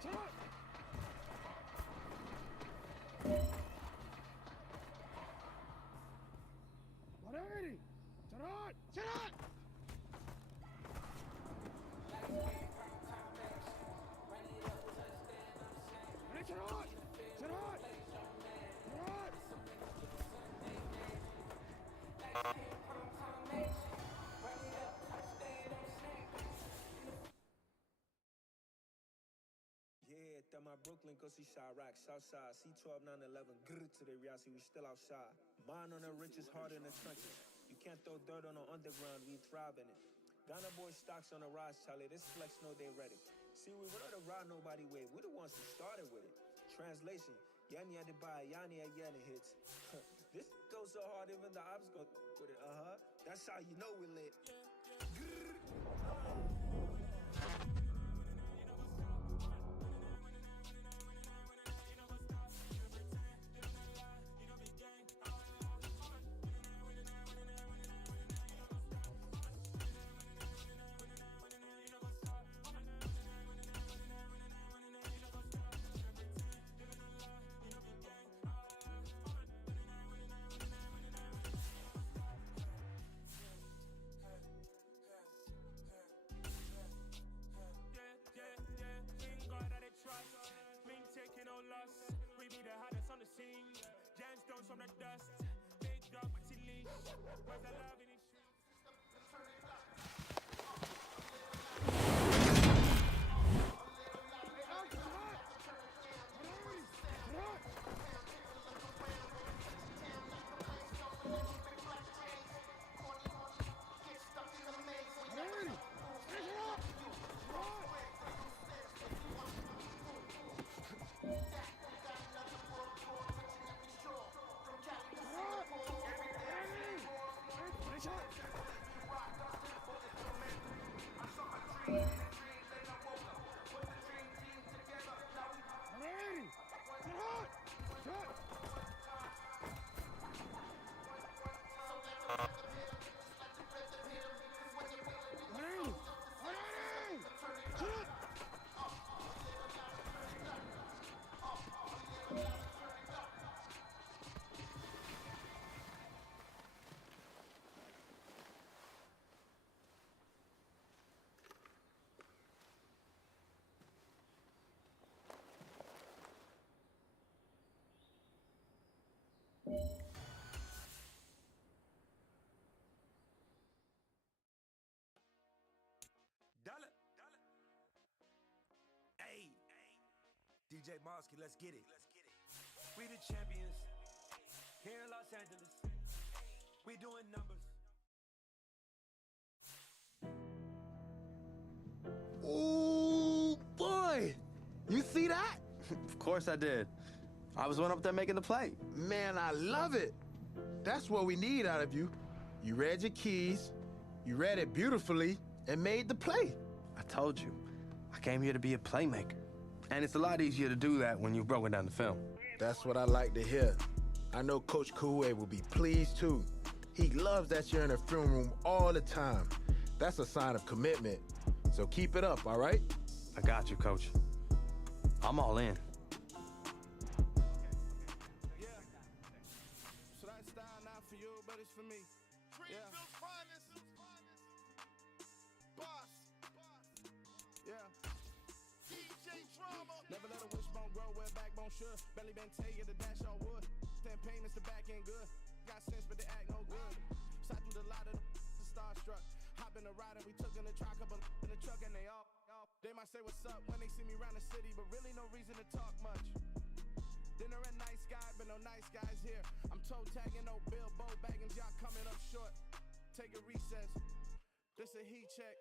Yeah, that my Brooklyn, go see Chirac, Southside, C12, 911, grr to the reality, we still outside. Mine on the richest, heart in the trenches. You can't throw dirt on the underground, we thrive in it. Ghana boy stocks on the rise, Charlie, this flex know they ready. See, we were the ride nobody with, we the ones who started with it. Translation, Yani had to buy, Yani had Yanni hits. This goes so hard, even the ops go with it, That's how you know we lit. We be the hottest on the scene. Gemstones from the dust. Big dog with leash. Where's the love in these Hey, DJ Mosky, let's get it. We the champions here in Los Angeles. We doing numbers. Ooh, boy! You see that? Of course I did. I was one up there making the play. Man, I love it. That's what we need out of you. You read your keys, you read it beautifully, and made the play. I told you, I came here to be a playmaker. And it's a lot easier to do that when you've broken down the film. That's what I like to hear. I know Coach Koué will be pleased too. He loves that you're in the film room all the time. That's a sign of commitment. So keep it up, all right? I got you, Coach. I'm all in. So that style not for you, but it's for me. Greenville's finest. Boss. Yeah. DJ Drama. Never let a wishbone grow where backbone should. Belly been taking the dash on wood. Then pain is the back end good. Got sense, but they act no good. Shot through the lot of the starstruck. Hop in the ride and we took in the truck, couple in the truck and they all. They might say what's up when they see me around the city, but really no reason to talk much. Dinner at Nice Guy, but no nice guys here. I'm toe tagging, no Bilbo baggins, y'all coming up short. Take a recess. This a heat check.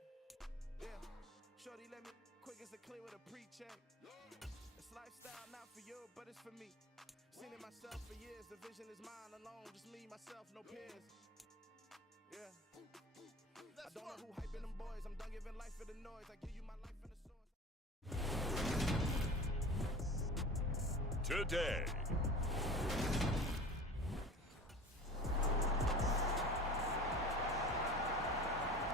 Yeah. Shorty let me quick as a clear with a pre-check. It's lifestyle not for you, but it's for me. Seen it myself for years. The vision is mine alone, just me, myself, no peers. Yeah. I don't know who hyping them boys. I'm done giving life for the noise. I give you my life in the source. Today.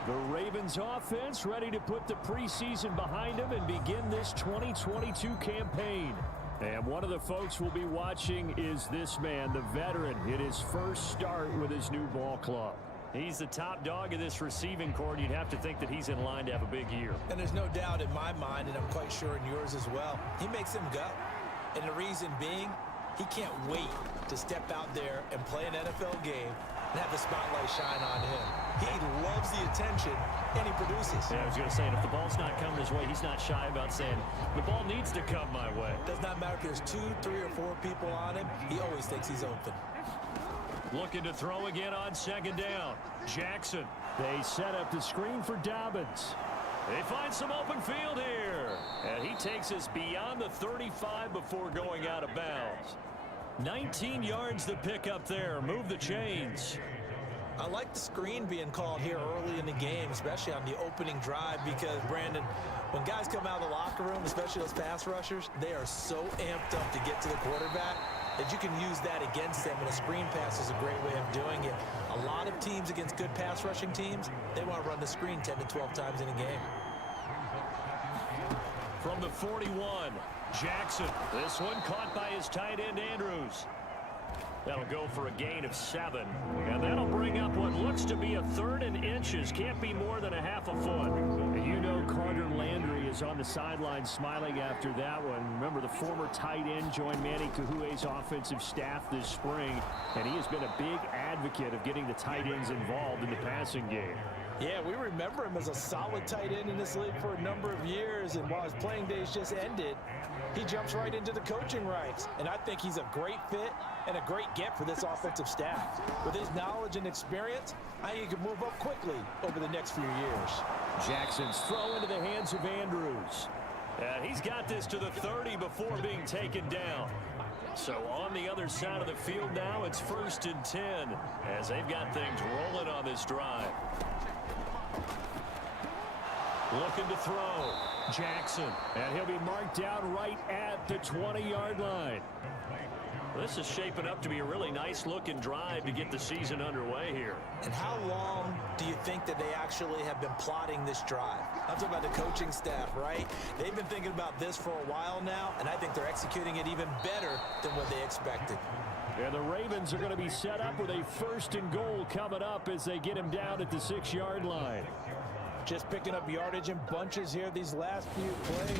The Ravens offense ready to put the preseason behind them and begin this 2022 campaign. And one of the folks we'll be watching is this man, the veteran, in his first start with his new ball club. He's the top dog of this receiving corps, and you'd have to think that he's in line to have a big year. And there's no doubt in my mind, and I'm quite sure in yours as well, he makes him go. And the reason being, he can't wait to step out there and play an NFL game and have the spotlight shine on him. He loves the attention, and he produces. Yeah, I was going to say, and if the ball's not coming his way, he's not shy about saying, the ball needs to come my way. Does not matter if there's 2, 3, or 4 people on him. He always thinks he's open. Looking to throw again on second down. Jackson. They set up the screen for Dobbins. They find some open field here. And he takes us beyond the 35 before going out of bounds. 19 yards to pick up there. Move the chains. I like the screen being called here early in the game, especially on the opening drive, because, Brandon, when guys come out of the locker room, especially those pass rushers, they are so amped up to get to the quarterback that you can use that against them, and a screen pass is a great way of doing it. A lot of teams against good pass rushing teams, they want to run the screen 10 to 12 times in a game. From the 41, Jackson. This one caught by his tight end, Andrews. That'll go for a gain of 7. And that'll bring up what looks to be a 3rd and inches. Can't be more than a half a foot. And you know Carter Landry is on the sideline smiling after that one. Remember, the former tight end joined Manny Kahu'e's offensive staff this spring. And he has been a big advocate of getting the tight ends involved in the passing game. Yeah, we remember him as a solid tight end in this league for a number of years, and while his playing days just ended, he jumps right into the coaching ranks, and I think he's a great fit and a great get for this offensive staff. With his knowledge and experience, I think he could move up quickly over the next few years. Jackson's throw into the hands of Andrews. And he's got this to the 30 before being taken down. So on the other side of the field now, it's 1st and 10 as they've got things rolling on this drive. Looking to throw. Jackson. And he'll be marked down right at the 20-yard line. This is shaping up to be a really nice-looking drive to get the season underway here. And how long do you think that they actually have been plotting this drive? I'm talking about the coaching staff, right? They've been thinking about this for a while now, and I think they're executing it even better than what they expected. And the Ravens are going to be set up with a 1st and goal coming up as they get him down at the 6-yard line. Just picking up yardage in bunches here these last few plays.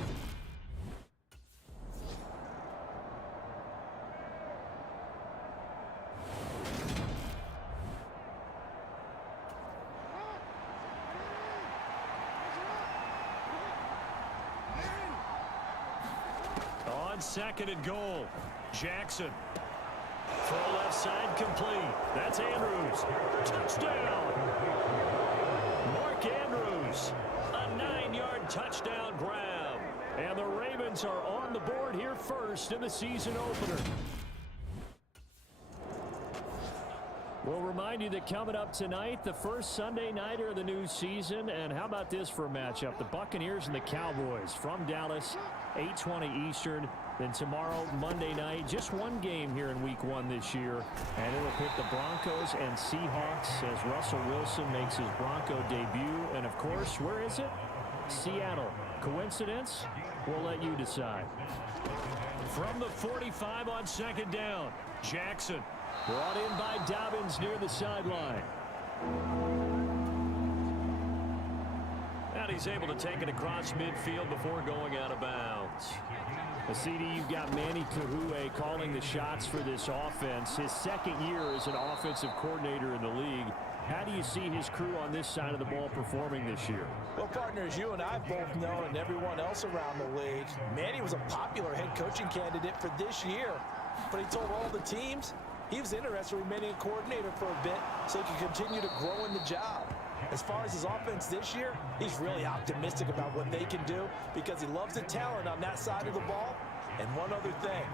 On 2nd and goal, Jackson. Throw left side complete. That's Andrews. Touchdown. Mark Andrews. A 9-yard touchdown grab. And the Ravens are on the board here first in the season opener. We'll remind you that coming up tonight, the first Sunday nighter of the new season. And how about this for a matchup? The Buccaneers and the Cowboys from Dallas, 8:20 Eastern. Then tomorrow, Monday night, just one game here in Week 1 this year. And it'll pick the Broncos and Seahawks as Russell Wilson makes his Bronco debut. And, of course, where is it? Seattle. Coincidence? We'll let you decide. From the 45 on 2nd down, Jackson. Brought in by Dobbins near the sideline. And he's able to take it across midfield before going out of bounds. CD, you've got Manny Kahu'e calling the shots for this offense. His 2nd year as an offensive coordinator in the league. How do you see his crew on this side of the ball performing this year? Well, partners, you and I both know, and everyone else around the league, Manny was a popular head coaching candidate for this year. But he told all the teams he was interested in remaining a coordinator for a bit so he could continue to grow in the job. As far as his offense this year, he's really optimistic about what they can do because he loves the talent on that side of the ball. And one other thing,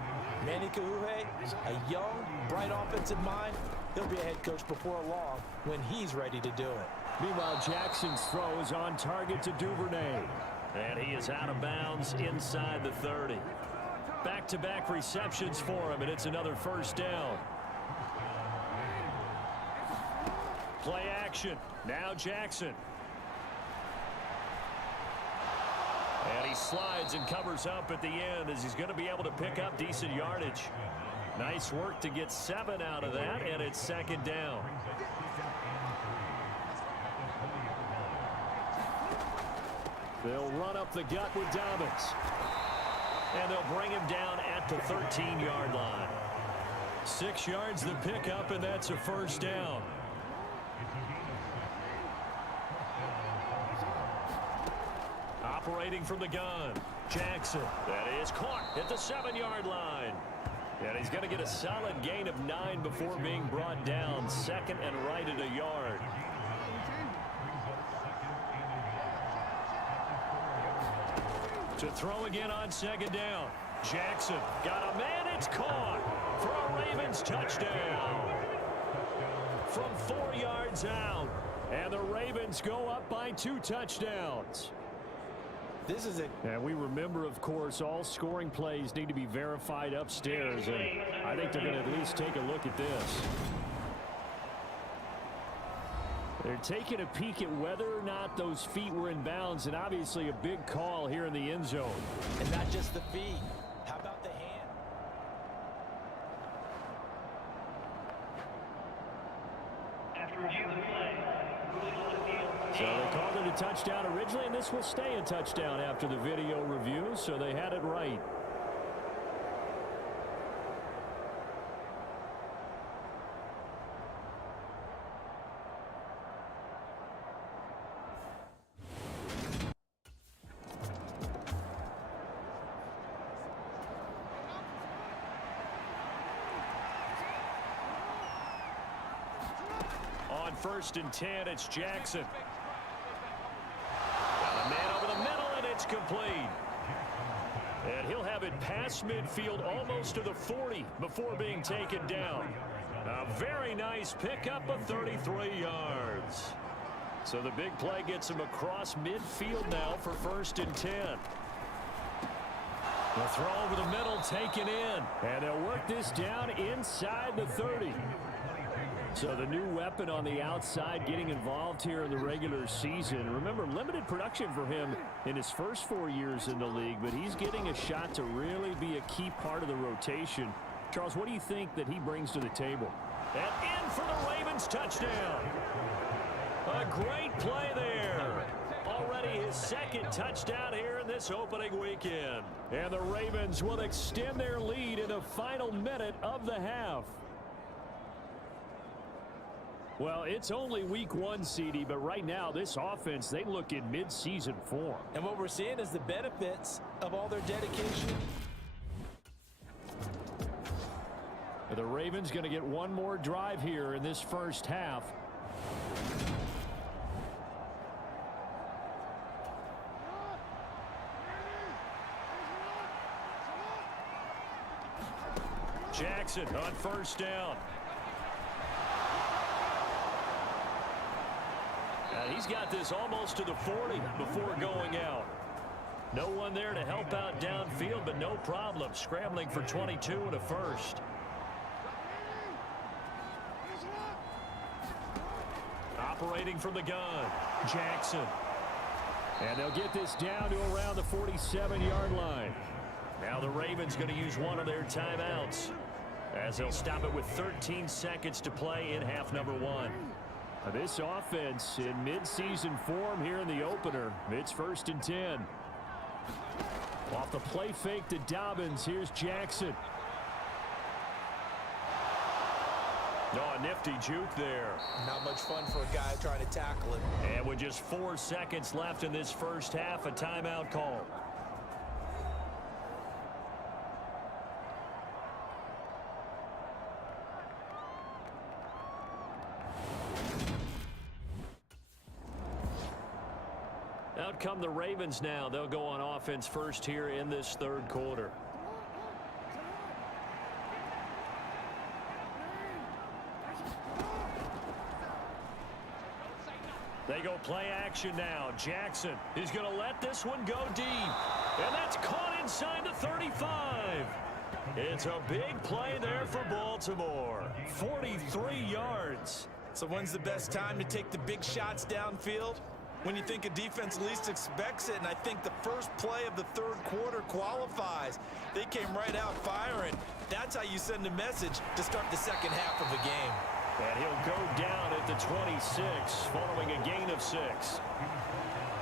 Manny Kahu'e, a young, bright offensive mind, he'll be a head coach before long when he's ready to do it. Meanwhile, Jackson's throw is on target to Duvernay. And he is out of bounds inside the 30. Back-to-back receptions for him, and it's another 1st down. Play action. Now Jackson. And he slides and covers up at the end as he's going to be able to pick up decent yardage. Nice work to get 7 out of that, and it's second down. They'll run up the gut with Dobbins. And they'll bring him down at the 13-yard line. 6 yards the pickup, and that's a first down. Operating from the gun, Jackson. That is caught at the 7-yard line. And he's going to get a solid gain of 9 before being brought down. Second and right at a yard. To throw again on second down. Jackson got a man. It's caught for a Ravens touchdown. From 4 yards out. And the Ravens go up by 2 touchdowns. This is it. And we remember, of course, all scoring plays need to be verified upstairs. And I think they're going to at least take a look at this. They're taking a peek at whether or not those feet were in bounds, and obviously a big call here in the end zone. And not just the feet. How about the hand? After review of the play, ruling on the field. So they called it a touchdown originally, and this will stay a touchdown after the video review, so they had it right. On 1st and 10, it's Jackson. Got a man over the middle, and it's complete. And he'll have it past midfield almost to the 40 before being taken down. A very nice pickup of 33 yards. So the big play gets him across midfield now for 1st and 10. The throw over the middle taken in. And they'll work this down inside the 30. So the new weapon on the outside getting involved here in the regular season. Remember, limited production for him in his first 4 years in the league, but he's getting a shot to really be a key part of the rotation. Charles, what do you think that he brings to the table? And in for the Ravens touchdown. A great play there. Already his 2nd touchdown here in this opening weekend. And the Ravens will extend their lead in the final minute of the half. Well, it's only week 1, CD, but right now this offense, they look in mid-season form. And what we're seeing is the benefits of all their dedication. The Ravens going to get one more drive here in this first half. Jackson on 1st down. He's got this almost to the 40 before going out. No one there to help out downfield, but no problem. Scrambling for 22 and a first. Operating from the gun, Jackson. And they'll get this down to around the 47-yard line. Now the Ravens going to use one of their timeouts as they'll stop it with 13 seconds to play in half number 1. This offense in mid-season form here in the opener. It's 1st and 10. Off the play fake to Dobbins, here's Jackson. Oh, a nifty juke there. Not much fun for a guy trying to tackle him. And with just 4 seconds left in this first half, a timeout call. Out come the Ravens now. They'll go on offense first here in this 3rd quarter. They go play action now. Jackson is going to let this one go deep. And that's caught inside the 35. It's a big play there for Baltimore. 43 yards. So when's the best time to take the big shots downfield? when you think a defense least expects it, and I think the first play of the third quarter qualifies. They came right out firing. That's how you send a message to start the second half of a game. And he'll go down at the 26, following a gain of 6.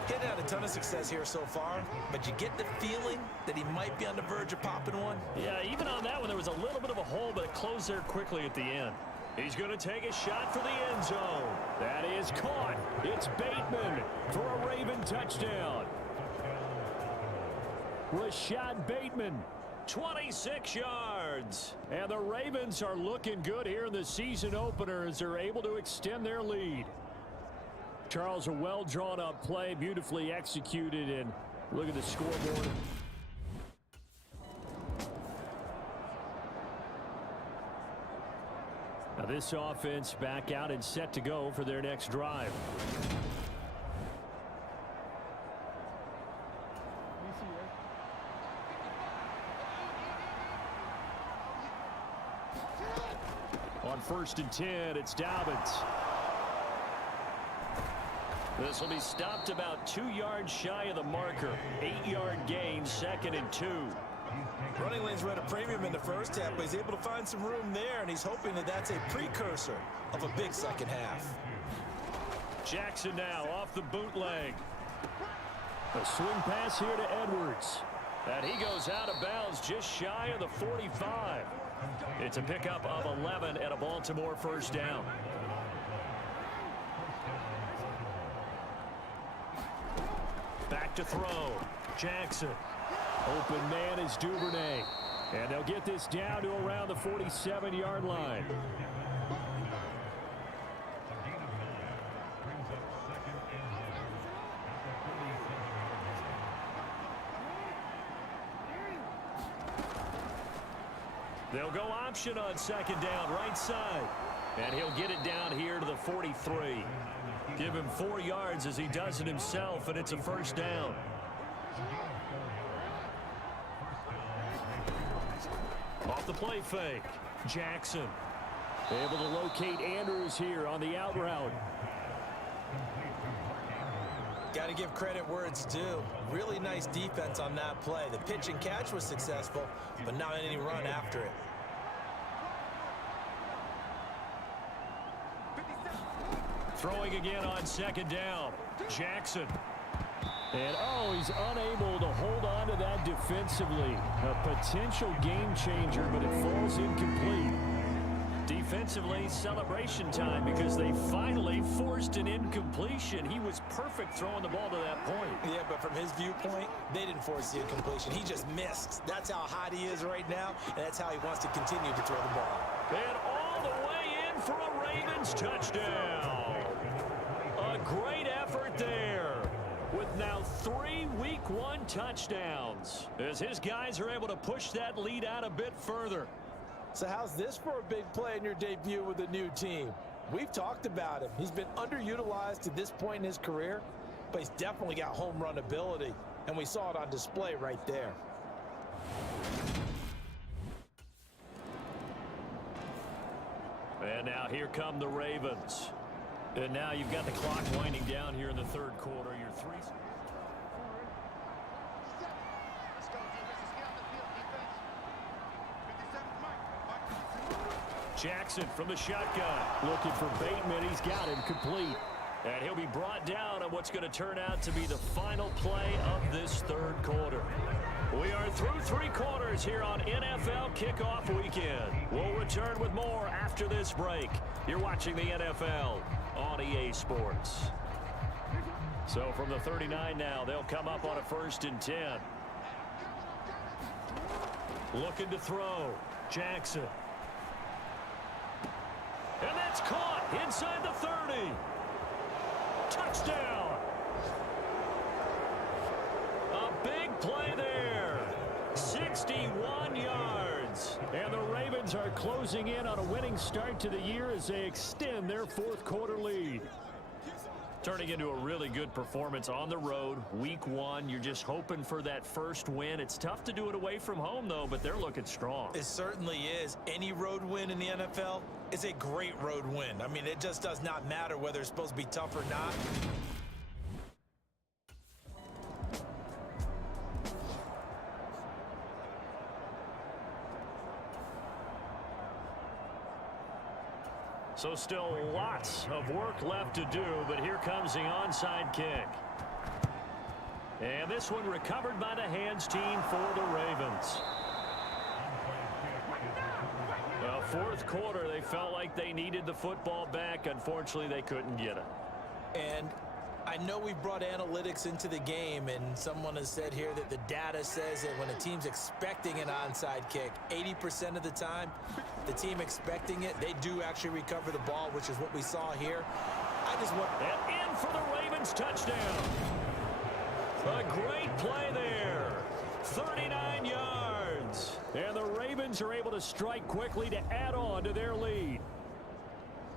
He hadn't had a ton of success here so far, but you get the feeling that he might be on the verge of popping one. Yeah, even on that one, there was a little bit of a hole, but it closed there quickly at the end. He's going to take a shot for the end zone. That is caught. It's Bateman for a Raven touchdown. Rashad Bateman, 26 yards. And the Ravens are looking good here in the season opener as they're able to extend their lead. Charles, a well-drawn-up play, beautifully executed, and look at the scoreboard. Now this offense back out and set to go for their next drive. On 1st and 10, it's Dobbins. This will be stopped about 2 yards shy of the marker. 8-yard gain, 2nd and 2. Running lanes were at a premium in the first half, but he's able to find some room there, and he's hoping that that's a precursor of a big second half. Jackson now off the bootleg. A swing pass here to Edwards. And he goes out of bounds just shy of the 45. It's a pickup of 11 and a Baltimore first down. Back to throw. Jackson. Open man is Duvernay. And they'll get this down to around the 47-yard line. They'll go option on 2nd down, right side. And he'll get it down here to the 43. Give him 4 yards as he does it himself, and it's a first down. Off the play fake. Jackson able to locate Andrews here on the out route. Got to give credit where it's due. Really nice defense on that play. The pitch and catch was successful, but not any run after it. Throwing again on 2nd down. Jackson. And, oh, he's unable to hold on to that defensively. A potential game changer, but it falls incomplete. Defensively, celebration time because they finally forced an incompletion. He was perfect throwing the ball to that point. Yeah, but from his viewpoint, they didn't force the incompletion. He just missed. That's how hot he is right now, and that's how he wants to continue to throw the ball. And all the way in for a Ravens touchdown. A great effort there with now 3 Week 1 touchdowns as his guys are able to push that lead out a bit further. So how's this for a big play in your debut with a new team? We've talked about him. He's been underutilized to this point in his career, but he's definitely got home run ability, and we saw it on display right there. And now here come the Ravens. And now you've got the clock winding down here in the third quarter. Your 3. Jackson from the shotgun. Looking for Bateman. He's got him complete. And he'll be brought down on what's going to turn out to be the final play of this third quarter. We are through 3 quarters here on NFL Kickoff Weekend. We'll return with more after this break. You're watching the NFL on EA Sports. So from the 39 now, they'll come up on a 1st and 10. Looking to throw. Jackson. And that's caught inside the 30. Touchdown. A big play there. 61 yards. And the Ravens are closing in on a winning start to the year as they extend their 4th quarter lead. Turning into a really good performance on the road. Week 1, you're just hoping for that first win. It's tough to do it away from home, though, but they're looking strong. It certainly is. Any road win in the NFL is a great road win. I mean, it just does not matter whether it's supposed to be tough or not. So still lots of work left to do, but here comes the onside kick. And this one recovered by the hands team for the Ravens. Well, fourth quarter, they felt like they needed the football back. Unfortunately, they couldn't get it. And I know we brought analytics into the game, and someone has said here that the data says that when a team's expecting an onside kick, 80% of the time, the team expecting it, they do actually recover the ball, which is what we saw here. I just want... And in for the Ravens touchdown. A great play there. 39 yards. And the Ravens are able to strike quickly to add on to their lead.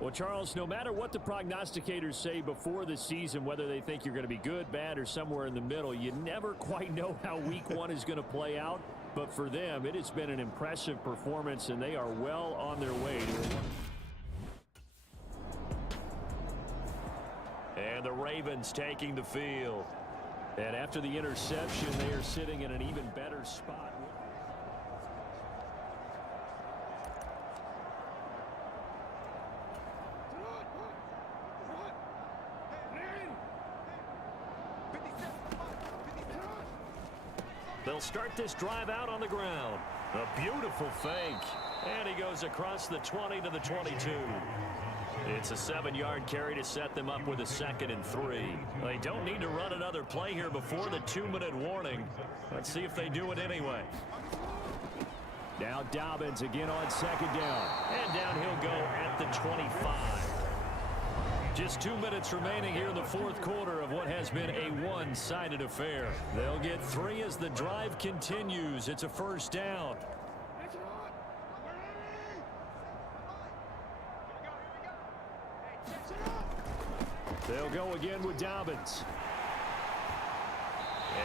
Well, Charles, no matter what the prognosticators say before the season, whether they think you're going to be good, bad, or somewhere in the middle, you never quite know how week one is going to play out. But for them, it has been an impressive performance, and they are well on their way to And the Ravens taking the field. And after the interception, they are sitting in an even better spot. They'll start this drive out on the ground. A beautiful fake. And he goes across the 20 to the 22. It's a 7-yard carry to set them up with a 2nd and 3. They don't need to run another play here before the 2-minute warning. Let's see if they do it anyway. Now Dobbins again on 2nd down. And down he'll go at the 25. Just 2 minutes remaining here in the fourth quarter of what has been a one-sided affair. They'll get 3 as the drive continues. It's a 1st down. They'll go again with Dobbins.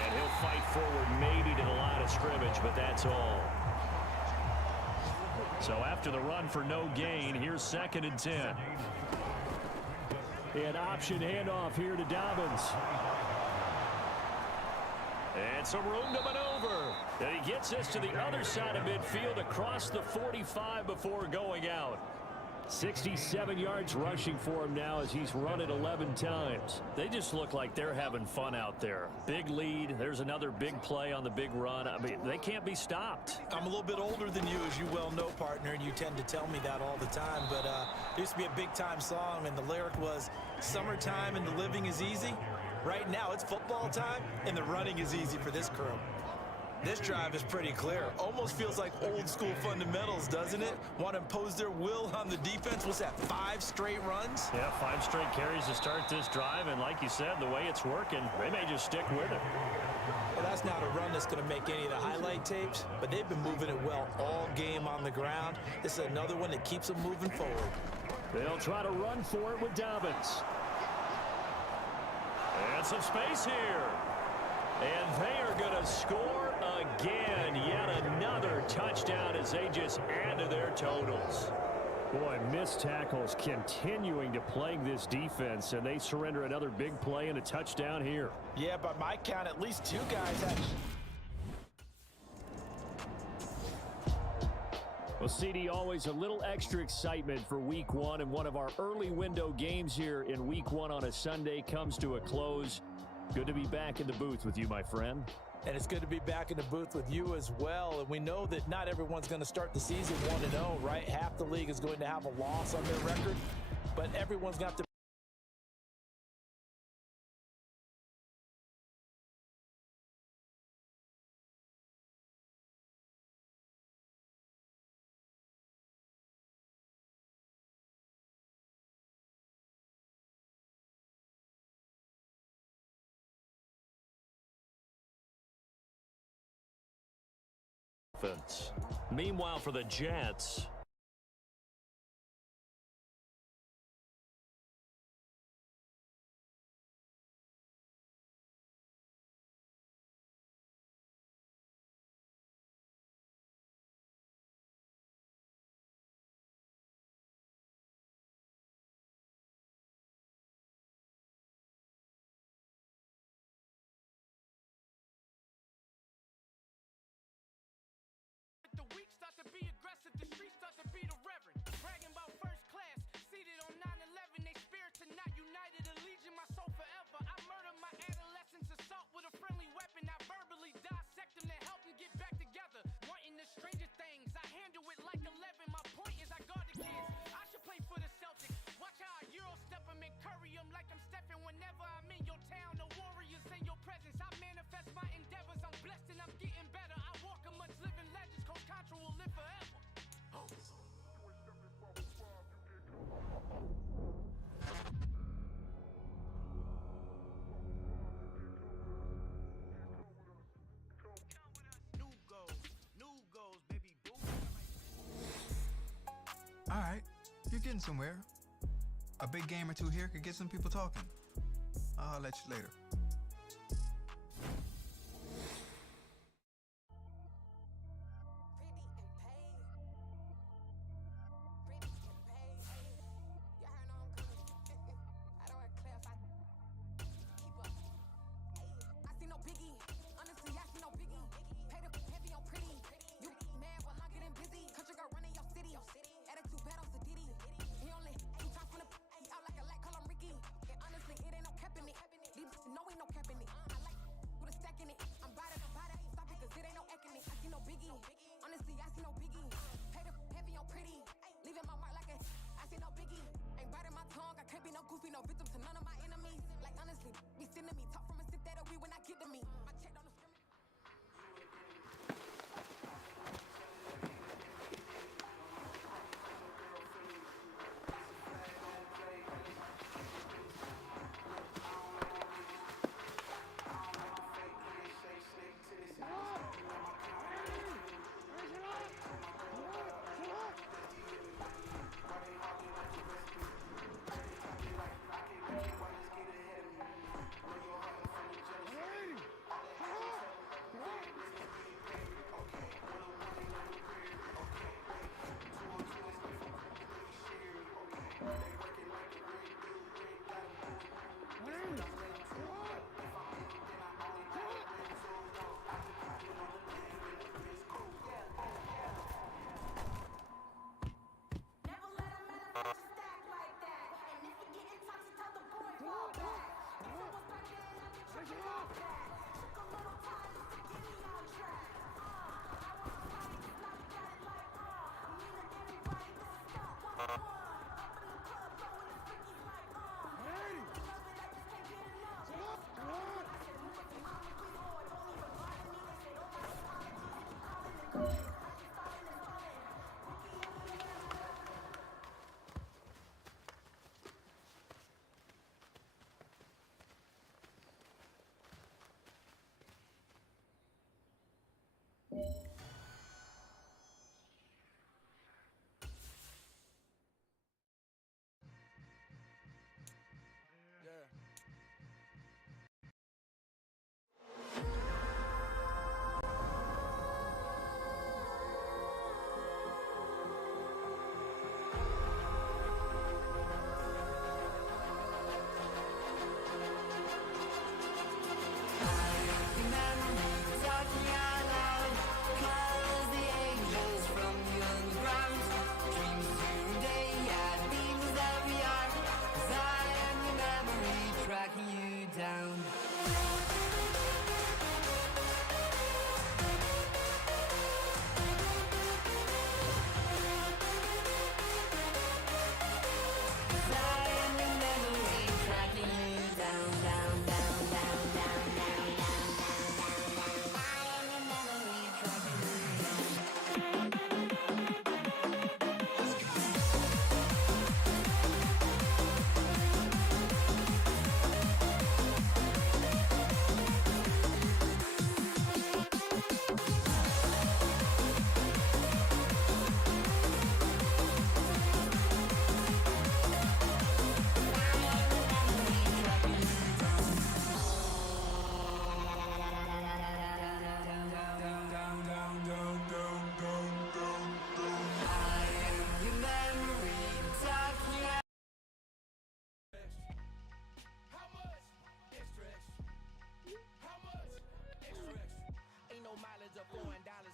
And he'll fight forward maybe to the line of scrimmage, but that's all. So after the run for no gain, here's 2nd and 10. An option handoff here to Dobbins. And some room to maneuver. And he gets this to the other side of midfield across the 45 before going out. 67 yards rushing for him now as he's run it 11 times. They just look like they're having fun out there. Big lead. There's another big play on the big run. I mean, they can't be stopped. I'm a little bit older than you, as you well know, partner, and you tend to tell me that all the time. But there used to be a big-time song, and the lyric was, "Summertime and the living is easy." Right now, it's football time, and the running is easy for this crew. This drive is pretty clear. Almost feels like old-school fundamentals, doesn't it? Want to impose their will on the defense. What's that, 5 straight runs? Yeah, 5 straight carries to start this drive. And like you said, the way it's working, they may just stick with it. Well, that's not a run that's going to make any of the highlight tapes, but they've been moving it well all game on the ground. This is another one that keeps them moving forward. They'll try to run for it with Dobbins. And some space here. And they are going to score again. Yet another touchdown as they just add to their totals. Boy, missed tackles continuing to plague this defense, and they surrender another big play and a touchdown here. Yeah, by my count, at least 2 guys actually. Well, CD, always a little extra excitement for week one, and one of our early window games here in week one on a Sunday comes to a close. Good to be back in the booth with you, my friend. And it's good to be back in the booth with you as well. And we know that not everyone's going to start the season 1-0, right? Half the league is going to have a loss on their record, but everyone's got to offense. Meanwhile, for the Jets, The weak start to be aggressive, the streets start All right, you're getting somewhere. A big game or two here could get some people talking. I'll let you later.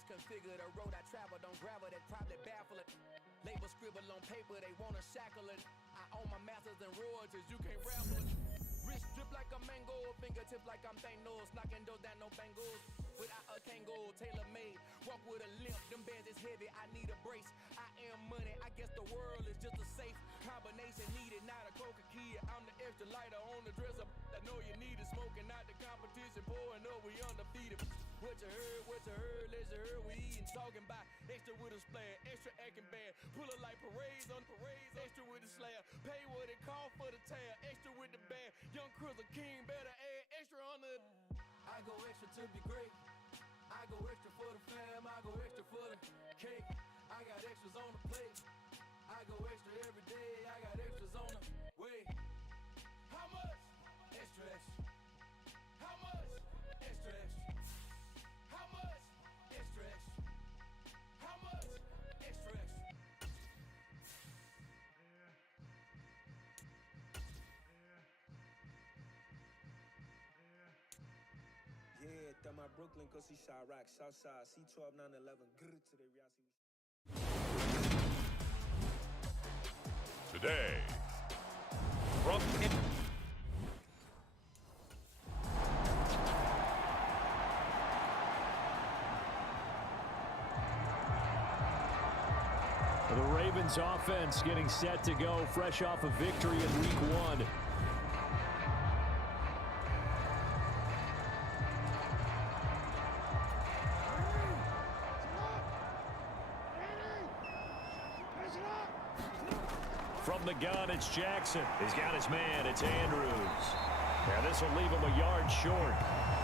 Configure the road I travel, don't gravel, that probably baffle it. Label scribble on paper, they wanna shackle it. I own my masters and royalties, you can't raffle it. Wrist drip like a mango, fingertips like I'm Thanos, knocking those down, no bangles. Without a Kango, tailor made, walk with a limp, them bands is heavy, I need a brace. I am money, I guess the world is just a safe combination needed, not a coca key. I'm the extra lighter on the dresser, I know you need it, smoking out the competition, pouring up, we undefeated. What you heard, let's extra her we eating, talking about extra with a splash, extra acting bad, pull it like parades on parades, extra with the slayer, pay what it call for the tail, extra with the band, young Cruiser King better add extra on the. I go extra to be great. I go extra for the fam, I go extra for the cake. I got extras on the plate. I go extra every day, I got extras on the way. How much? Extra, extra. How much? Extra, extra. How much? Extra, extra. How much? Extra, extra. Yeah, throw my Brooklyn, cause he shot rock, Southside, C12, 911, grrr, to the Riasi. Today, from The Ravens offense getting set to go fresh off a victory in week 1. From the gun, it's Jackson. He's got his man. It's Andrews. And this will leave him a yard short.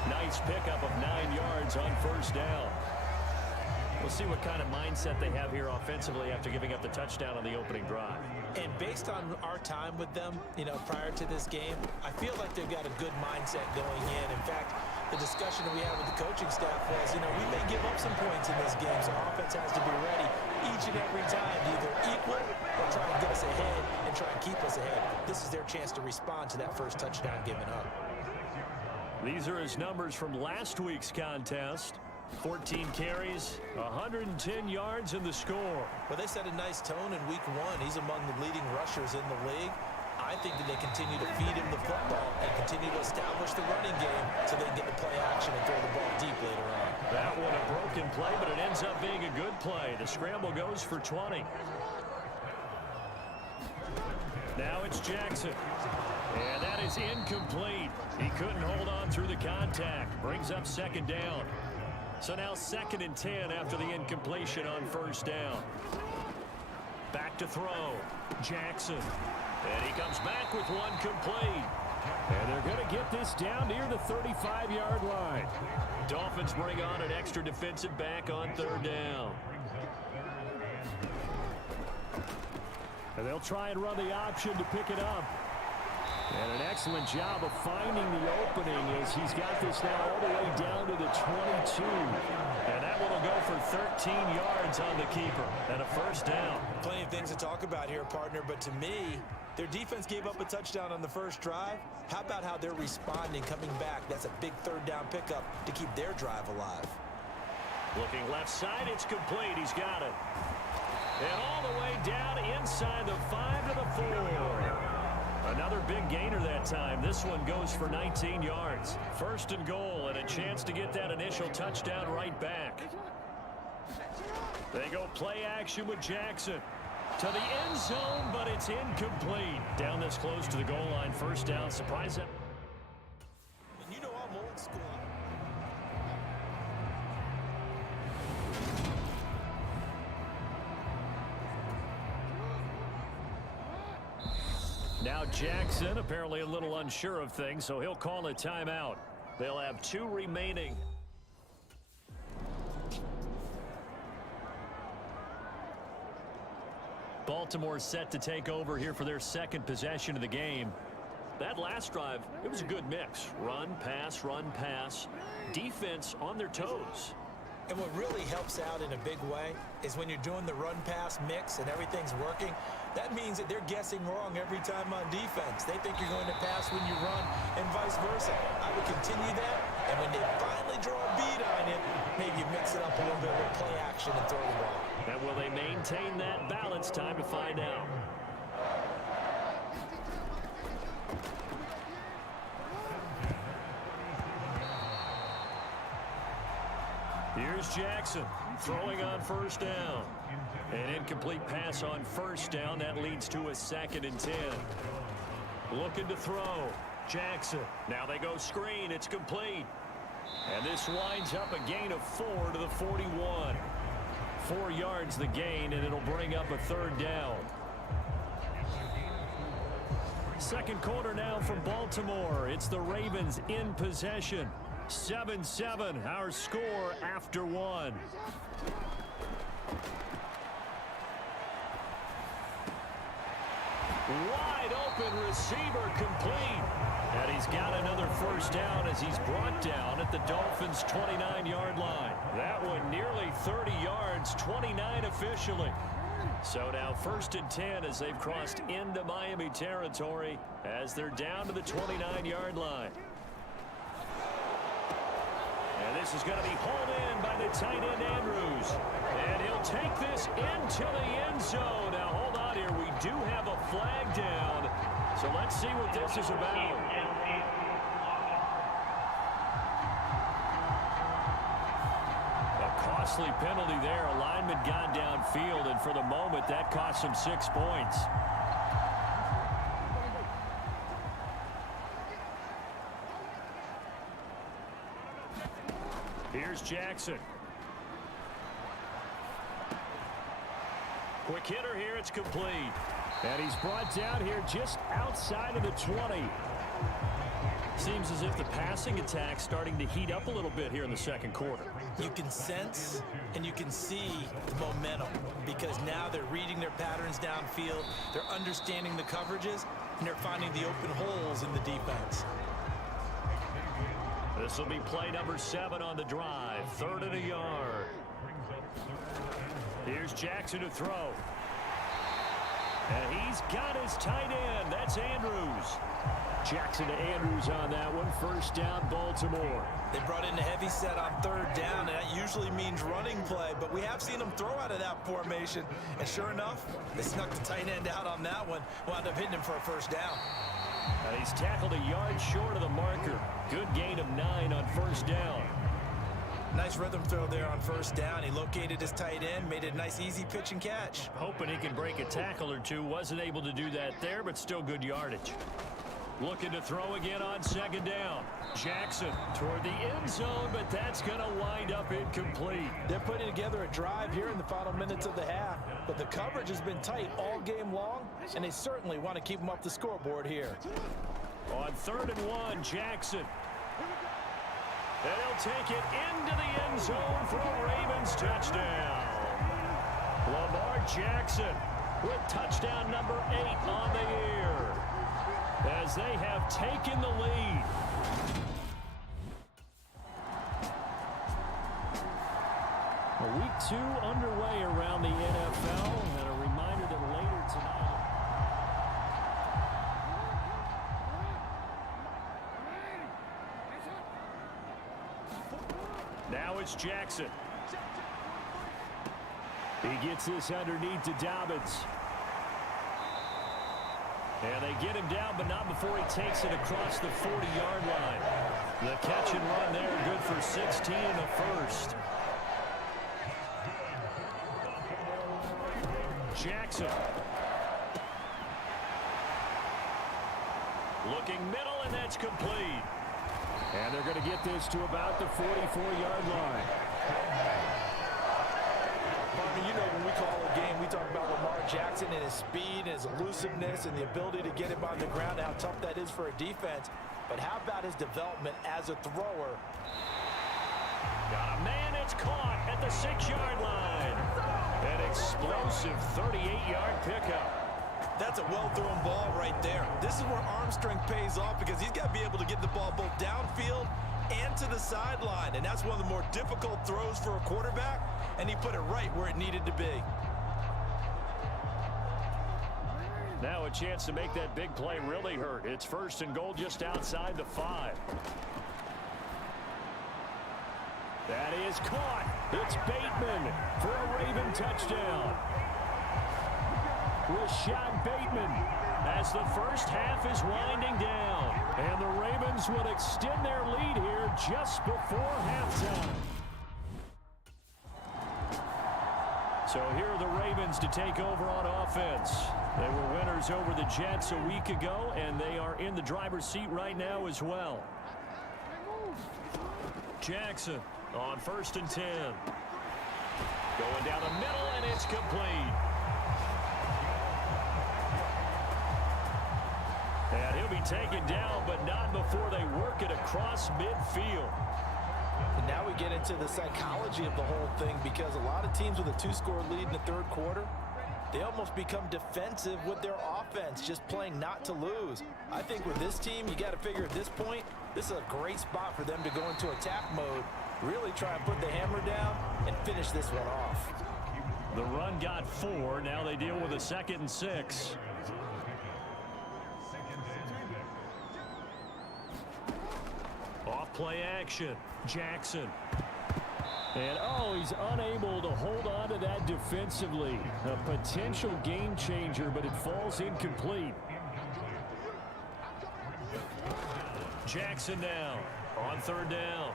Nice pickup of 9 yards on first down. We'll see what kind of mindset they have here offensively after giving up the touchdown on the opening drive. And based on our time with them, prior to this game, I feel like they've got a good mindset going in. In fact, the discussion that we had with the coaching staff was, we may give up some points in this game, so offense has to be ready each and every time to either equal or try and get us ahead and try and keep us ahead. This is their chance to respond to that first touchdown given up. These are his numbers from last week's contest. 14 carries, 110 yards in the score. Well, they set a nice tone in week 1. He's among the leading rushers in the league. I think that they continue to feed him the football and continue to establish the running game so they can get the play action and throw the ball deep later on. That one a broken play, but it ends up being a good play. The scramble goes for 20. Now it's Jackson. And that is incomplete. He couldn't hold on through the contact. Brings up second down. So now 2nd and 10 after the incompletion on first down. Back to throw. Jackson. And he comes back with one complete. And they're going to get this down near the 35-yard line. Dolphins bring on an extra defensive back on 3rd down. And they'll try and run the option to pick it up. And an excellent job of finding the opening as he's got this now all the way down to the 22. And that one will go for 13 yards on the keeper and a first down. Plenty of things to talk about here, partner, but to me, their defense gave up a touchdown on the first drive. How about how they're responding, coming back? That's a big 3rd down pickup to keep their drive alive. Looking left side, it's complete. He's got it. And all the way down inside the 5 to the 4. Another big gainer that time. This one goes for 19 yards. 1st and goal and a chance to get that initial touchdown right back. They go play action with Jackson. To the end zone, but it's incomplete. Down this close to the goal line. First down. Surprise it. And I'm old school. Now Jackson apparently a little unsure of things, so he'll call a timeout. They'll have 2 remaining. Baltimore set to take over here for their 2nd possession of the game. That last drive, it was a good mix. Run, pass, defense on their toes. And what really helps out in a big way is when you're doing the run-pass mix and everything's working, that means that they're guessing wrong every time on defense. They think you're going to pass when you run and vice versa. I would continue that, and when they finally draw a bead on it, maybe mix it up a little bit with play action and throw the ball. And will they maintain that balance? Time to find out. Here's Jackson throwing on first down. An incomplete pass on first down. That leads to a 2nd and 10. Looking to throw. Jackson. Now they go screen. It's complete. And this winds up a gain of 4 to the 41. 4 yards the gain, and it'll bring up a 3rd down. Second quarter now from Baltimore. It's the Ravens in possession. 7-7, our score after 1. Wide open receiver complete. And he's got another 1st down as he's brought down at the Dolphins' 29-yard line. That one nearly 30 yards, 29 officially. So now 1st and 10 as they've crossed into Miami territory as they're down to the 29-yard line. And this is going to be hauled in by the tight end Andrews. And he'll take this into the end zone. Now hold on here. We do have a flag down. So let's see what this is about. A costly penalty there. A lineman got downfield, and for the moment, that cost him 6 points. Here's Jackson. Quick hitter here. It's complete. And he's brought down here just outside of the 20. Seems as if the passing attack's starting to heat up a little bit here in the second quarter. You can sense and you can see the momentum because now they're reading their patterns downfield, they're understanding the coverages, and they're finding the open holes in the defense. This will be play number 7 on the drive. 3rd and a yard. Here's Jackson to throw. And he's got his tight end. That's Andrews. Jackson to Andrews on that one. 1st down, Baltimore. They brought in a heavy set on 3rd down, and that usually means running play, but we have seen them throw out of that formation. And sure enough, they snuck the tight end out on that one. Wound up hitting him for a 1st down. And he's tackled a yard short of the marker. Good gain of 9 on 1st down. Nice rhythm throw there on 1st down. He located his tight end, made it a nice easy pitch and catch. Hoping he could break a tackle or two. Wasn't able to do that there, but still good yardage. Looking to throw again on 2nd down. Jackson toward the end zone, but that's going to wind up incomplete. They're putting together a drive here in the final minutes of the half, but the coverage has been tight all game long, and they certainly want to keep them off the scoreboard here. On 3rd and 1, Jackson. And he'll take it into the end zone for a Ravens touchdown. Lamar Jackson with touchdown number 8 on the year as they have taken the lead. Week 2 underway around the NFL, and a reminder that later tonight. Now it's Jackson. He gets this underneath to Dobbins. And they get him down, but not before he takes it across the 40-yard line. The catch and run there, good for 16 and a 1st. Jackson. Looking middle, and that's complete. And they're going to get this to about the 44-yard line. Marvin, you know when we call a game, we talk about Lamar Jackson and his speed and his elusiveness and the ability to get him on the ground, how tough that is for a defense. But how about his development as a thrower? Got a man, it's caught at the 6-yard line. An explosive 38-yard pickup. That's a well-thrown ball right there. This is where arm strength pays off because he's got to be able to get the ball both downfield and to the sideline. And that's one of the more difficult throws for a quarterback, and he put it right where it needed to be. Now a chance to make that big play really hurt. It's 1st and goal just outside the 5. That is caught. It's Bateman for a Raven touchdown. Rashad Bateman as the first half is winding down. And the Ravens will extend their lead here just before halftime. So here are the Ravens to take over on offense. They were winners over the Jets a week ago, and they are in the driver's seat right now as well. Jackson on 1st and 10. Going down the middle, and it's complete. And he'll be taken down, but not before they work it across midfield. And now we get into the psychology of the whole thing, because a lot of teams with a 2-score lead in the third quarter, they almost become defensive with their offense, just playing not to lose. I think with this team, you got to figure at this point, this is a great spot for them to go into attack mode, really try and put the hammer down and finish this one off. The run got 4. Now they deal with a 2nd and 6. Off play action. Jackson. And, oh, he's unable to hold on to that defensively. A potential game changer, but it falls incomplete. Jackson now on 3rd down.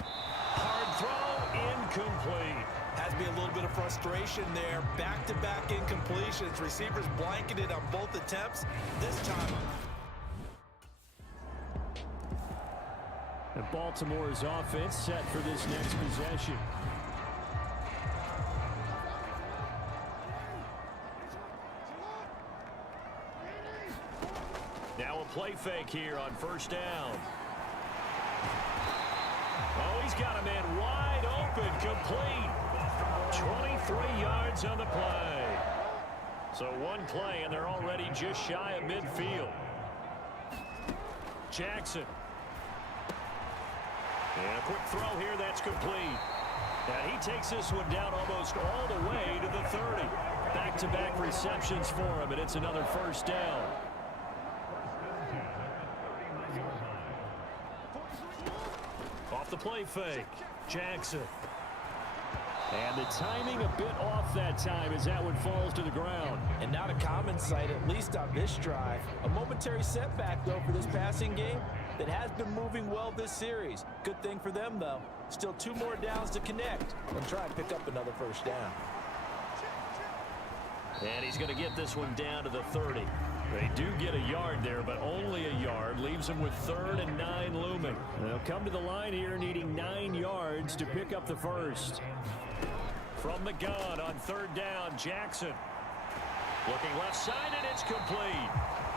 Hard throw, incomplete. Has to be a little bit of frustration there. Back-to-back incompletions. Receivers blanketed on both attempts. This time. And Baltimore's offense set for this next possession. Now a play fake here on 1st down. Oh, he's got a man wide open, complete. 23 yards on the play. So one play, and they're already just shy of midfield. Jackson. And a quick throw here, that's complete. And he takes this one down almost all the way to the 30. Back-to-back receptions for him, and it's another 1st down. Off the play fake, Jackson. And the timing a bit off that time as that one falls to the ground. And not a common sight, at least on this drive. A momentary setback, though, for this passing game that has been moving well this series. Good thing for them, though. Still 2 more downs to connect and try and pick up another 1st down. And he's going to get this one down to the 30. They do get a yard there, but only a yard. Leaves them with 3rd and 9 looming. They'll come to the line here needing 9 yards to pick up the 1st. From the gun on 3rd down, Jackson. Looking left side, and it's complete.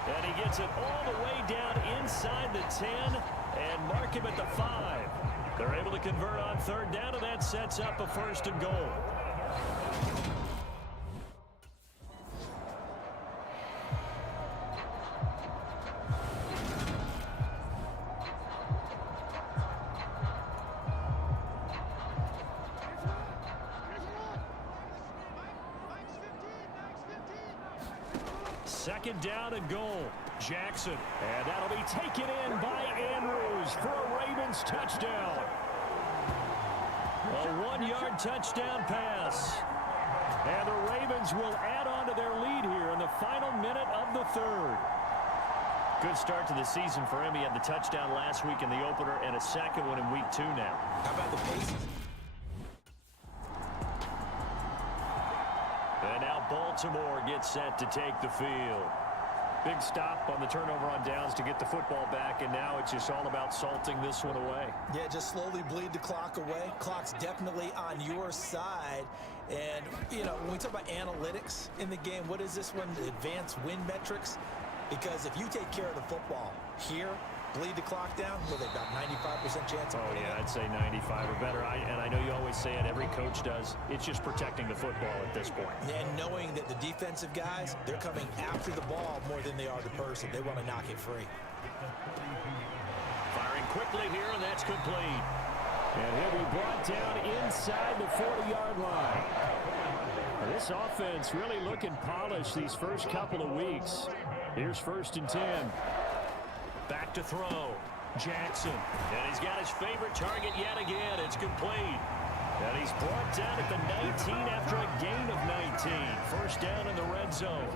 And he gets it all the way down inside the 10 and mark him at the 5. They're able to convert on 3rd down, and that sets up a 1st and goal. Second down and goal. Jackson. And that'll be taken in by Andrews for a Ravens touchdown. A 1-yard touchdown pass. And the Ravens will add on to their lead here in the final minute of the 3rd. Good start to the season for him. He had the touchdown last week in the opener and a 2nd one in week 2 now. How about the pace? And now Baltimore gets set to take the field. Big stop on the turnover on downs to get the football back, and now it's just all about salting this one away. Yeah, just slowly bleed the clock away. Clock's definitely on your side. And, you know, when we talk about analytics in the game, what is this one? Advanced win metrics? Because if you take care of the football here, bleed the clock down, with about 95% chance of winning. Yeah, I'd say 95 or better. And I know you always say it, every coach does. It's just protecting the football at this point. And knowing that the defensive guys, they're coming after the ball more than they are the person. They want to knock it free. Firing quickly here, and that's complete. And he'll be brought down inside the 40-yard line. And this offense really looking polished these first couple of weeks. Here's 1st and 10. Back to throw. Jackson. And he's got his favorite target yet again. It's complete. And he's brought down at the 19 after a gain of 19. 1st down in the red zone.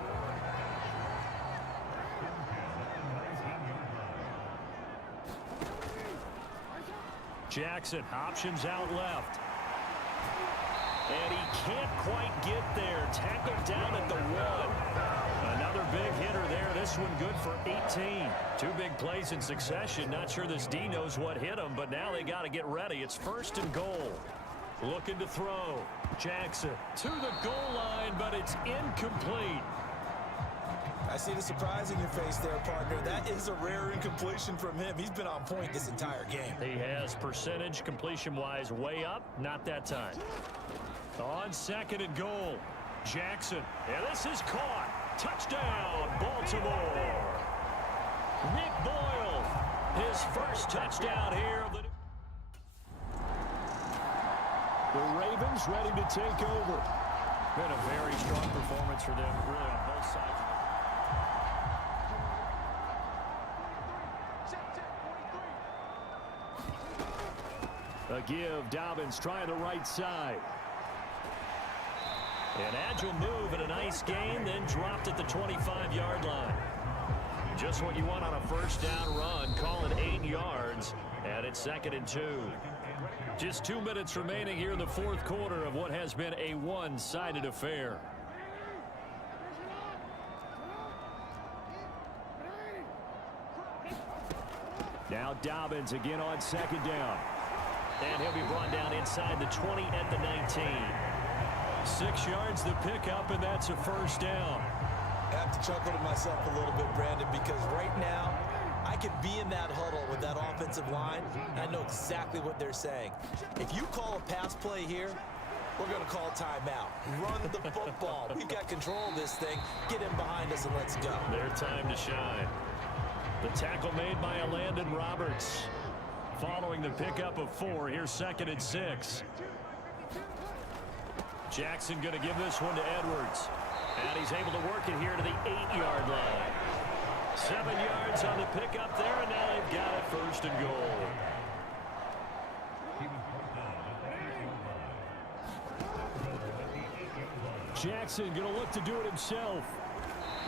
Jackson options out left. And he can't quite get there. Tackled down at the 1. Another Another big hitter there. This one good for 18. Two big plays in succession. Not sure this D knows what hit him, but now they got to get ready. It's 1st and goal. Looking to throw. Jackson to the goal line, but it's incomplete. I see the surprise in your face there, partner. That is a rare incompletion from him. He's been on point this entire game. He has percentage completion-wise way up. Not that time. On 2nd and goal. Jackson. And this is caught. Touchdown, Baltimore. Nick Boyle. His first touchdown here of the... The Ravens ready to take over. Been a very strong performance for them, really, on both sides. A give. Dobbins trying the right side. An agile move and a nice gain, then dropped at the 25-yard line. Just what you want on a first down run. Call it 8 yards, and it's 2nd and 2. Just 2 minutes remaining here in the 4th quarter of what has been a one-sided affair. Now Dobbins again on 2nd down. And he'll be brought down inside the 20 at the 19. 6 yards the pickup, and that's a first down. I have to chuckle to myself a little bit, Brandon, because right now I could be in that huddle with that offensive line, and I know exactly what they're saying. If you call a pass play here, we're going to call timeout. Run the football. We've got control of this thing. Get in behind us and let's go. Their time to shine. The tackle made by Landon Roberts. Following the pickup of 4, here's 2nd and 6. Jackson going to give this one to Edwards. And he's able to work it here to the 8-yard line. 7 yards on the pickup there, and now they've got it 1st and goal. Jackson going to look to do it himself.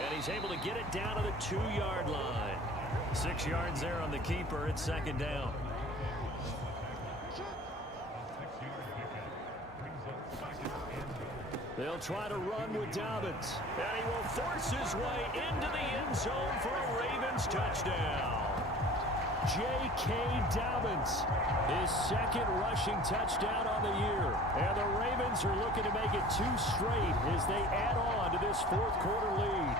And he's able to get it down to the 2-yard line. 6 yards there on the keeper. It's 2nd down. They'll try to run with Dobbins. And he will force his way into the end zone for a Ravens touchdown. J.K. Dobbins, his 2nd rushing touchdown on the year. And the Ravens are looking to make it 2 straight as they add on to this 4th quarter lead.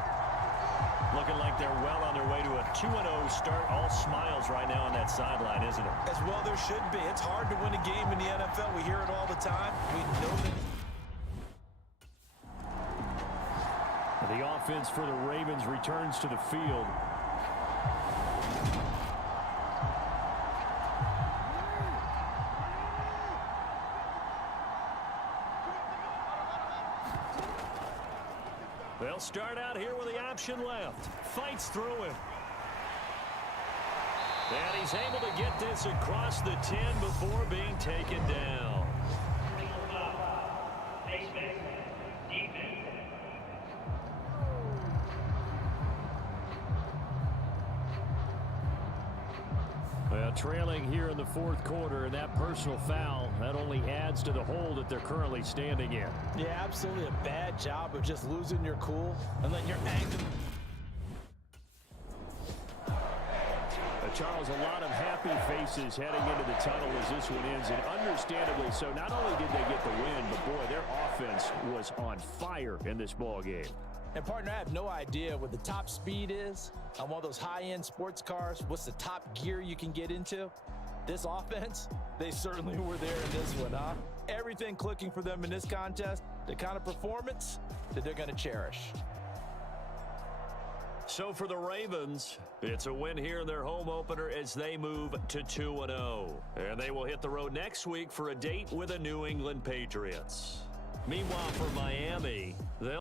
Looking like they're well on their way to a 2-0 start. All smiles right now on that sideline, isn't it? As well there should be. It's hard to win a game in the NFL. We hear it all the time. We know that. The offense for the Ravens returns to the field. They'll start out here with the option left. Fights through him. And he's able to get this across the 10 before being taken down. Well, trailing here in the 4th quarter, and that personal foul, that only adds to the hole that they're currently standing in. Yeah, absolutely a bad job of just losing your cool and letting your anger. Charles, a lot of happy faces heading into the tunnel as this one ends, and understandably so. Not only did they get the win, but boy, their offense was on fire in this ball game. And partner, I have no idea what the top speed is on one of those high-end sports cars. What's the top gear you can get into? This offense, they certainly were there in this one, huh? Everything clicking for them in this contest, the kind of performance that they're going to cherish. So for the Ravens, it's a win here in their home opener as they move to 2-0. And they will hit the road next week for a date with the New England Patriots. Meanwhile, for Miami, they'll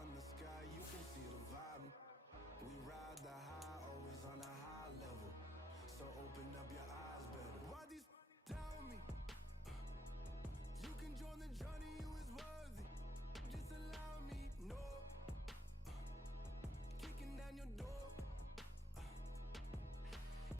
on the sky, you can see the